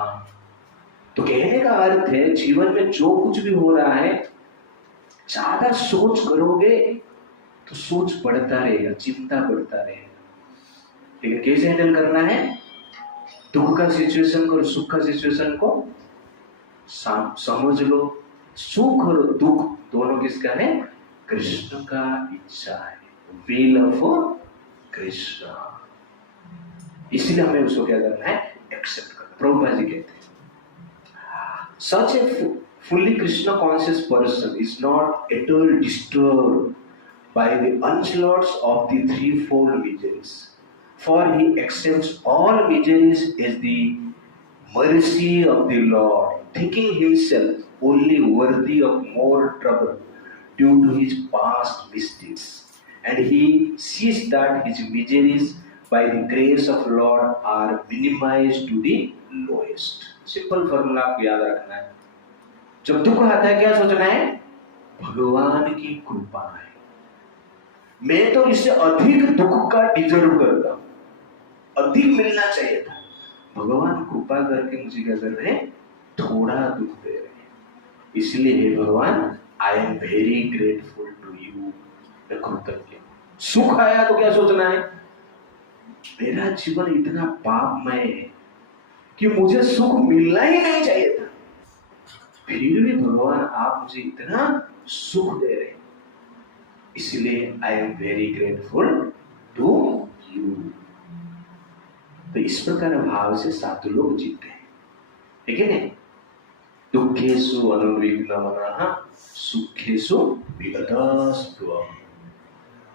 तो कहने का अर्थ है जीवन में जो कुछ भी हो रहा है ज्यादा सोच करोगे तो सोच बढ़ता रहेगा, चिंता बढ़ता रहेगा। लेकिन कैसे हैंडल करना है, दुख का सिचुएशन को और सुख का सिचुएशन को समझ लो, सुख और दुख दोनों किसका है, कृष्ण का इच्छा है, विल ऑफ कृष्ण, इसलिए हमें उसको क्या करना है, एक्सेप्ट करना। प्रभुपाद जी कहते हैं सच ए fully Krishna conscious person is not at all disturbed by the onslaughts of the threefold miseries, for he accepts all miseries as the mercy of the Lord, thinking himself only worthy of more trouble due to his past misdeeds, and he sees that his miseries by the grace of Lord are minimized to the lowest. Simple formula आपको याद रखना है, जब दुख आता है क्या सोचना है, भगवान की कृपा है, मैं तो इससे अधिक दुख का डिजर्व करता हूं, अधिक मिलना चाहिए था, भगवान कृपा करके मुझे क्या कर रहे हैं, थोड़ा दुख दे रहे हैं, इसलिए हे भगवान I am very grateful to you, मैं कृतज्ञ। सुख आया तो क्या सोचना है, मेरा जीवन इतना पापमय है कि मुझे सुख मिलना ही नहीं चाहिए था, फिर भी भगवान आप मुझे इतना सुख दे रहे, इसलिए I am very grateful to you. तो इस प्रकार भाव से साधु लोग जीते हैं, ठीक है ना। दुखेषु अनुविघ्नमनः सुखेषु विगतस्त्वम्,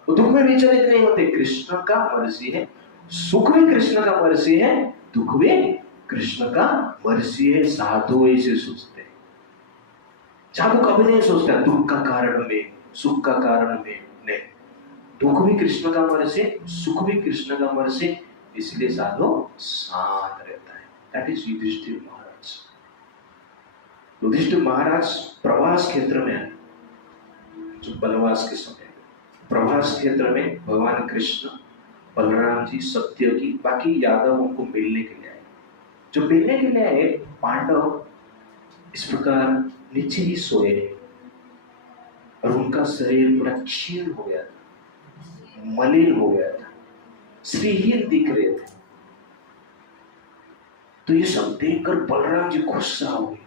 तो दुख में विचलित नहीं होते, कृष्ण का मर्जी है, सुख भी कृष्ण का मर्जी है, दुख भी कृष्ण का मर्जी है, साधु ऐसे सोचते हैं। साधु कभी नहीं सोचता दुख का कारण में, सुख का कारण में, नहीं, दुख भी कृष्ण का मर्जी, सुख भी कृष्ण का मर्जी, इसलिए साधु शांत रहता है। दैट इज युधिष्ठिर महाराज। युधिष्ठिर महाराज प्रवास क्षेत्र में, जो वनवास के समय प्रवास क्षेत्र में भगवान कृष्ण, बलराम जी, सत्यकी, बाकी यादव उनको मिलने के लिए आए। जो मिलने के लिए आए पांडव इस प्रकार नीचे ही सोए और उनका शरीर पूरा क्षीण हो गया था, मलिन हो गया था, श्रीहीन दिख रहे थे। तो ये सब देखकर बलराम जी गुस्सा हो गए,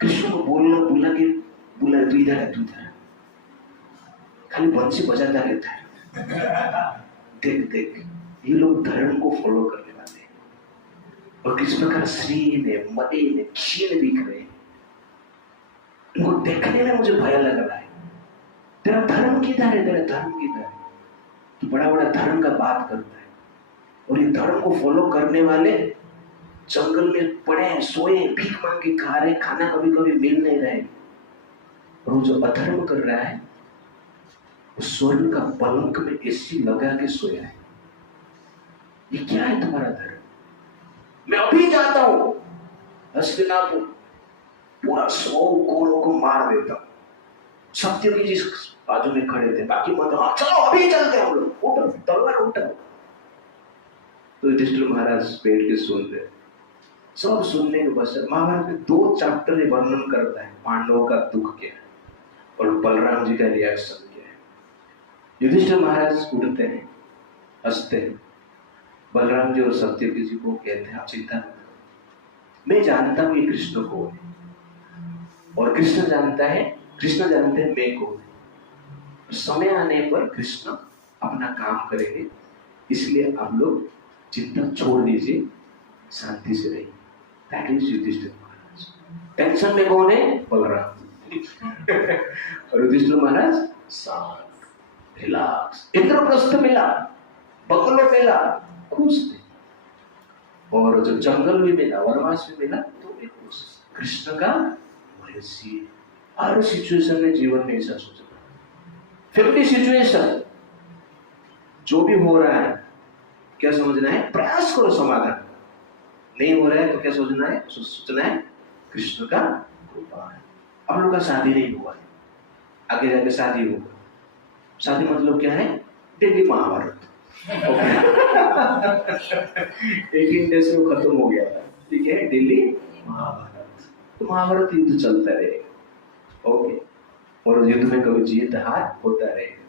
कृष्ण को बोला तू इधर है, तू इधर है, खाली बंसी बजाता रहता है, देख ये लोग धर्म को फॉलो करने वाले हैं और किस प्रकार श्रीहीन है, मलिन है, क्षीण दिख रहे हैं, इनको देखने में मुझे भय लग रहा है, तेरा धर्म किधर है, तेरा धर्म किधर है। तो बड़ा बड़ा धर्म का बात करता है, और ये धर्म को फॉलो करने वाले जंगल में पड़े सोए, भीख मांग के खा रहे, खाना कभी कभी मिल नहीं रहा है। और वो जो अधर्म कर रहा है वो स्वर्ण का पलंग में एसी लगा के सोया है। ये क्या है तुम्हारा धर्म? मैं अभी जाता हूं हस्तिनापुर, पूरा 100 कौरवों को मार देता हूं। सत्यकी जी बाजू में खड़े थे, बाकी मत चलो अभी चलते हम लोग, उठो तलवार उठो। तो युधिष्ठिर महाराज बैठ के सुन रहे, सब सुनने के बाद महाभारत में 2 चैप्टर वर्णन करता है पांडवों का दुख क्या है और बलराम जी का रिएक्शन क्या है। युधिष्ठिर महाराज उठते हैं, हंसते हैं, बलराम जी और सत्यकी जी को कहते हैं आप चिंता मत करो, मैं जानता हूं ये कृष्ण को है और कृष्ण जानते हैं मैं कौन है। समय आने पर कृष्ण अपना काम करेंगे, इसलिए आप लोग चिंता छोड़ दीजिए, शांति से रहिए। That is Yudhishthira Maharaj. Tension में कौन है? बलराम और युधिष्ठिर महाराज शांत, रिलैक्स। इंद्रप्रस्थ मिला, बंगलो मिला, खुश थे, और जब जंगल भी मिला, वनवास भी मिला, तो भी खुश। कृष्ण का महर्षि हर सिचुएशन में जीवन में ऐसा सोचना। 50 सिचुएशन जो भी हो रहा है क्या समझना है? प्रयास करो समाधान। नहीं हो रहा है तो क्या सोचना है? सोचना है कृष्ण का कृपा है। हम लोग का शादी नहीं हुआ है, आगे जाके शादी होगा। शादी मतलब क्या है? दिल्ली महाभारत। 18 डेज में खत्म हो गया था, ठीक है, दिल्ली महाभारत। तो महाभारत युद्ध चलता रहेगा, ओके, और युद्ध में कभी जीत हार होता रहेगा,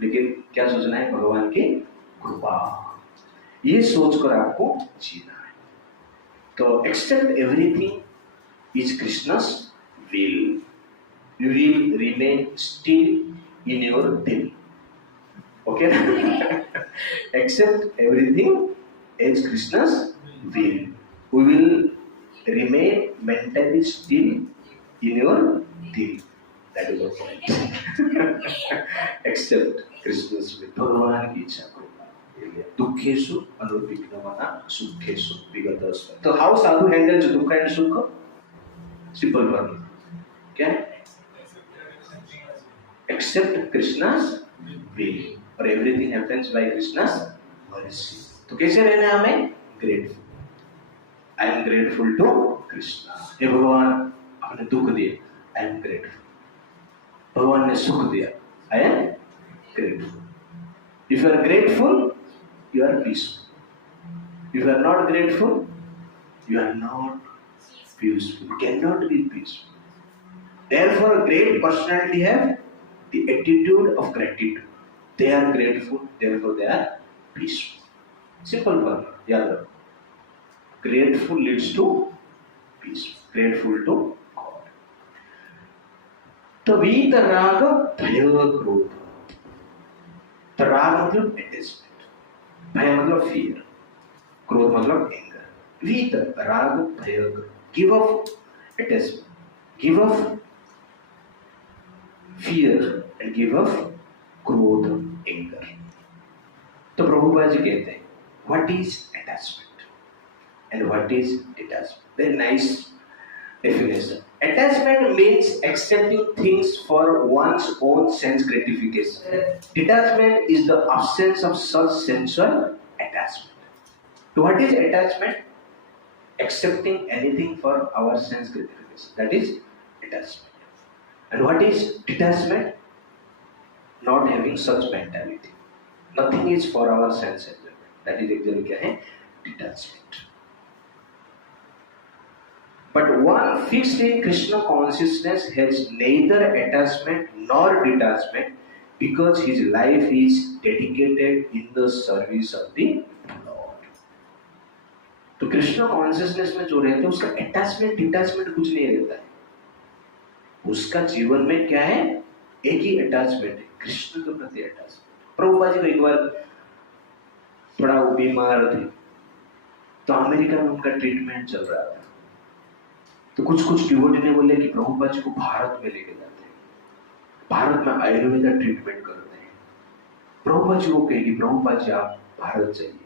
लेकिन क्या सोचना है? भगवान की कृपा, ये सोचकर आपको जीना है। तो accept everything is Krishna's will, you will remain still in your dil, okay ना? Accept everything is Krishna's will, we will remain mentally still in your dil, that is the point. Accept Krishna's will, भगवान की इच्छा को। दुखेशु अनुविघ्नमना सुखेशु विगतस्व। तो how sadhu handles dukh and sukh? Simple word क्या? एक्सेप्ट कृष्णास विल और everything happens by Krishna's mercy. तो कैसे रहना है हमें? Grateful. I am grateful to Krishna. हे भगवान आपने दुख दिया, आई एम ग्रेटफुल। भगवान ने सुख दिया, I am grateful. If you are grateful, you are peaceful. If you are not grateful, you are not peaceful. You cannot be peaceful. Therefore, a great personality have the attitude of gratitude. They are grateful, therefore they are peaceful. Simple one. याद रखो। Grateful leads to peace. Grateful to God. तो वीत राग भय क्रोध। तो राग मतलब attachment, भय मतलब फियर, क्रोध मतलब एंगर। वीत राग भय, give up attachment, give up fear and give up क्रोध, एंगर। तो प्रभुपाद जी कहते हैं what is attachment and what is detachment? Very nice definition. Attachment means accepting things for one's own sense gratification. Detachment is the absence of such sensual attachment. So what is attachment? Accepting anything for our sense gratification. That is attachment. And what is detachment? Not having such mentality. Nothing is for our sense enjoyment. That is actually क्या है? Detachment. But one fixed in Krishna consciousness has neither attachment nor detachment because his life is dedicated in the service of the Lord. तो कृष्ण कॉन्शियसनेस में जो रहते हैं उसका अटैचमेंट डिटैचमेंट कुछ नहीं रहता है। उसका जीवन में क्या है? एक ही अटैचमेंट है, कृष्ण के प्रति अटैचमेंट। प्रभुपाद जी को एक बार थोड़ा वो बीमार थे, तो अमेरिका में उनका ट्रीटमेंट चल रहा था। तो कुछ डिवोटी ने बोले कि प्रभुपाद जी को भारत में लेके जाते हैं, भारत में आयुर्वेद ट्रीटमेंट करते हैं। प्रभुपाद जी को कहेगी, प्रभुपाद जी आप भारत जाइए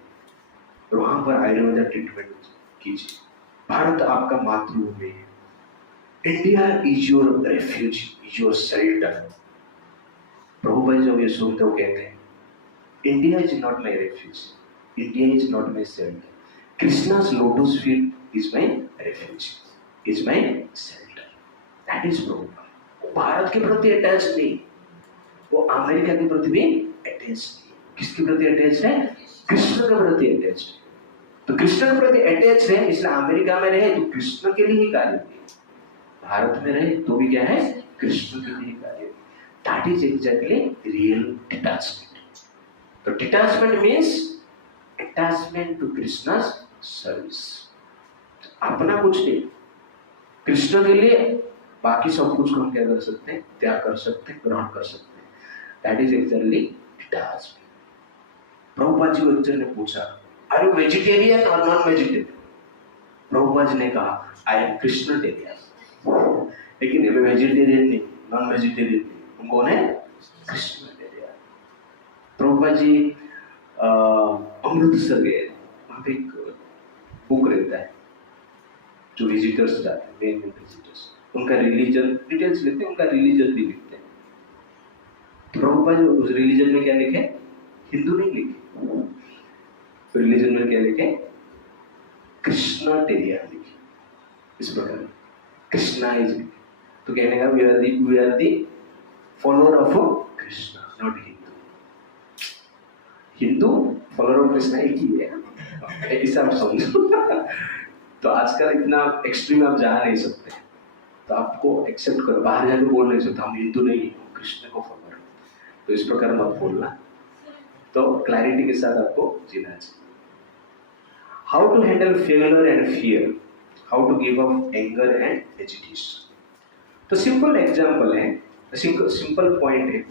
और वहां पर आयुर्वेदा ट्रीटमेंट कीजिए। भारत आपका मातृभूमि है। India is your refuge, is your shelter. Prabhupada ji जब ये सुनते वो कहते हैं, India is not my refuge, India is not my shelter, Krishna's lotus feet is my refuge, is my shelter. That is Prabhupada. वो भारत के प्रति अटैच नहीं, वो अमेरिका के प्रति भी अटैच नहीं। किसके प्रति अटैच है? कृष्ण के प्रति अटैच है। तो कृष्ण के प्रति अटैच है, इसलिए अमेरिका में रहे तो कृष्ण के लिए ही कार्य किए, भारत में रहे तो भी क्या है? कृष्ण के लिए कार्य। That is exactly real detachment. तो detachment means attachment to Krishna's service. अपना कुछ नहीं, कृष्ण के लिए बाकी सब कुछ को हम क्या कर सकते हैं? त्याग कर सकते हैं, ग्रहण कर सकते हैं। That is actually detachment. Prabhupada ji को एक जन ने पूछा, आर यू वेजिटेरियन और नॉन वेजिटेरियन? प्रभुपाद जी ने कहा, आई एम कृष्णटेरियन। लेकिन ये वेजिटेरियन नहीं, नॉन वेजिटेरियन नहीं, हम कौन है? कृष्णटेरियन। प्रभुपाद जी अमृतसर गए, वहां पे एक बुक रहता है जो विजिटर्स जाते हैं, मेन विजिटर्स, उनका रिलीजन डिटेल्स लिखते हैं, उनका रिलीजन भी लिखते हैं। तो प्रभुपाद जी उस रिलीजन में क्या लिखे? हिंदू नहीं लिखे, तो रिलीजन में क्या लिखे? कृष्णटेरियन लिखे। इस प्रकार कृष्णा इज लिखे, तो कहने का we are the follower of Krishna, not Hindu. Hindu follower of Krishna एक ही है, ऐसा आप समझो। तो आजकल इतना एक्सट्रीम आप जा नहीं सकते, तो आपको एक्सेप्ट करो, बाहर जाकर बोल नहीं सकते हम हिंदू नहीं, कृष्ण को फॉलो। तो इस प्रकार मत बोलना, तो क्लैरिटी के साथ आपको जीना चाहिए। How to handle failure and fear, how to give up anger and agitation. तो सिंपल एग्जांपल है, सिंपल पॉइंट है,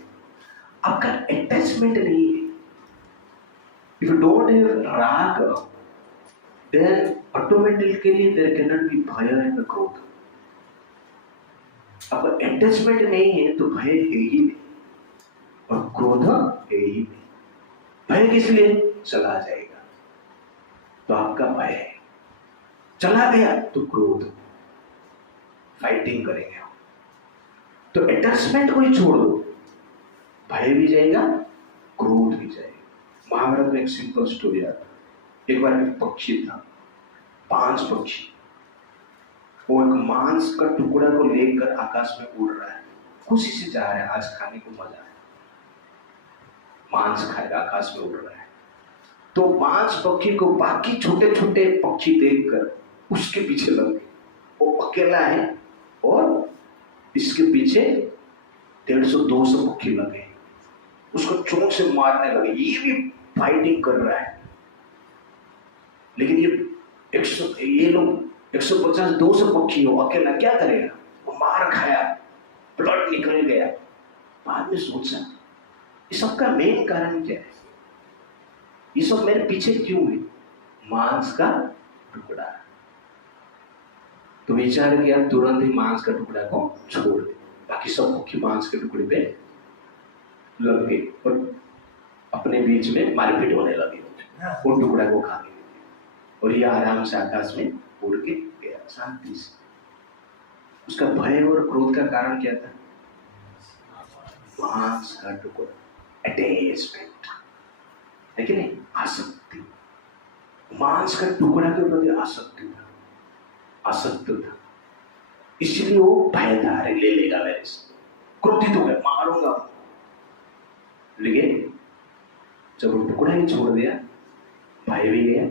आपका अटैचमेंट नहीं है। इफ यू डोंट हैव राग, then automatically there cannot be भय and क्रोध। अब अटैचमेंट नहीं है तो भय है ही नहीं और क्रोध है ही नहीं। भय किस लिए? चला जाएगा तो आपका भय है, चला गया तो क्रोध, फाइटिंग करेंगे हम। तो अटैचमेंट को ही छोड़ दो, भय भी जाएगा, क्रोध भी जाएगा। महाभारत में एक सिंपल स्टोरी आता, एक बार एक पक्षी था, 5 पक्षी, वो एक मांस का टुकड़ा को लेकर आकाश में उड़ रहा है, खुशी से जा रहा है, आज खाने को मजा है, मांस खाएगा, आकाश में उड़ रहा है। तो 5 पक्षी को बाकी छोटे छोटे पक्षी देखकर उसके पीछे लग गए। वो अकेला है और इसके पीछे 150-200 पक्षी लगे, उसको चोंच से मारने लगे। ये भी फाइटिंग कर रहा है, लेकिन ये लोग 150-200 पक्षी हो, अकेला क्या करेगा? वो मार खाया, ब्लड निकल गया। बाद में सोचा, ये सबका मेन कारण क्या है? ये सब मेरे पीछे क्यों है? मांस का टुकड़ा। तो विचार किया, तुरंत ही मांस का टुकड़ा को छोड़ दे। बाकी सब पक्षी मांस के टुकड़े पे लग गए और अपने बीच में मारपीट होने लगे, वो टुकड़ा को खा गए और ये आराम से आकाश में उड़ के गया शांति से। उसका भय और क्रोध का कारण क्या था? मांस का टुकड़ा, अटैचमेंट है कि नहीं? आसक्ति, मांस का टुकड़ा के प्रति आसक्ति था, आसक्त था, इसलिए वो भय था, अरे ले लेगा मेरे से, क्रोधित हो गया, मारूंगा। लेकिन जब वो टुकड़ा ही छोड़ दिया, भय भी गया,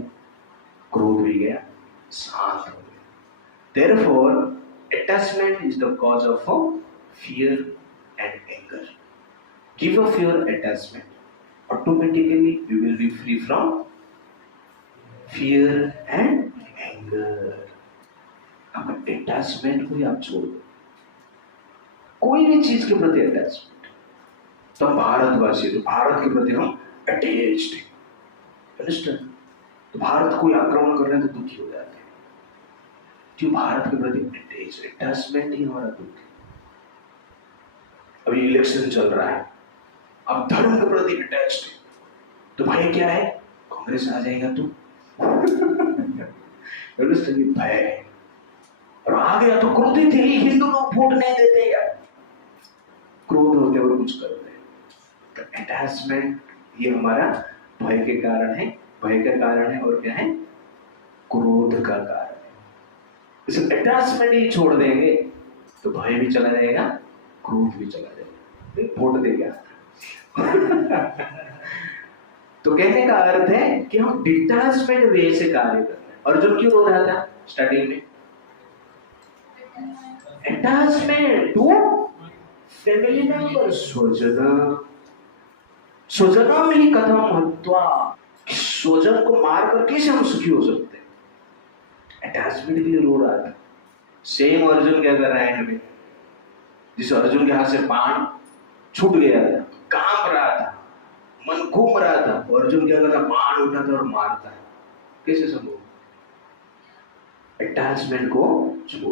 क्रोध भी गया, शांत हो गया। Therefore, attachment is the cause of fear and anger. Give up your attachment, automatically you will be free from fear and anger. अब अटैचमेंट को ही आप छोड़ दो, कोई भी चीज के प्रति अटैचमेंट। तो भारतवासी, तो भारत के प्रति हम अटैच्ड हैं, अंडरस्टैंड? तो भारत कोई आक्रमण कर रहे हैं तो दुखी हो जाते हैं, क्यों? भारत के प्रति अटैचमेंट ही हमारा दुख है। अभी इलेक्शन चल रहा है, अब धर्म के प्रति अटैच्ड है, तो भय क्या है? कांग्रेस आ जाएगा तो भय है। और आ गया तो क्रोधित है, हिंदू लोग वोट नहीं देते यार, क्रोध होते हुए कुछ करते हैं। तो अटैचमेंट ये हमारा भय के कारण है, भय का कारण है, और क्या है? क्रोध का कारण है। इस अटैचमेंट ही छोड़ देंगे तो भय भी चला जाएगा, क्रोध भी चला जाएगा, वोट दे गया तो कहने का अर्थ है कि हम डिटैचमेंट वे से कार्य करते हैं। अर्जुन क्यों रो रहा था स्टार्टिंग में? अटैचमेंट टू फैमिली मेंबर, स्वजन में ही कथम हत्वा, स्वजन को मारकर कैसे हम सुखी हो सकते हैं? अटैचमेंट के लिए रो रहा था। सेम अर्जुन क्या कर रहा है हमें? जिस अर्जुन के हाथ से बाण छूट गया था, कांप रहा था, मन घूम रहा था, अर्जुन क्या करता? बाण उठाता और मारता है। कैसे संभव? अटैचमेंट को छोड़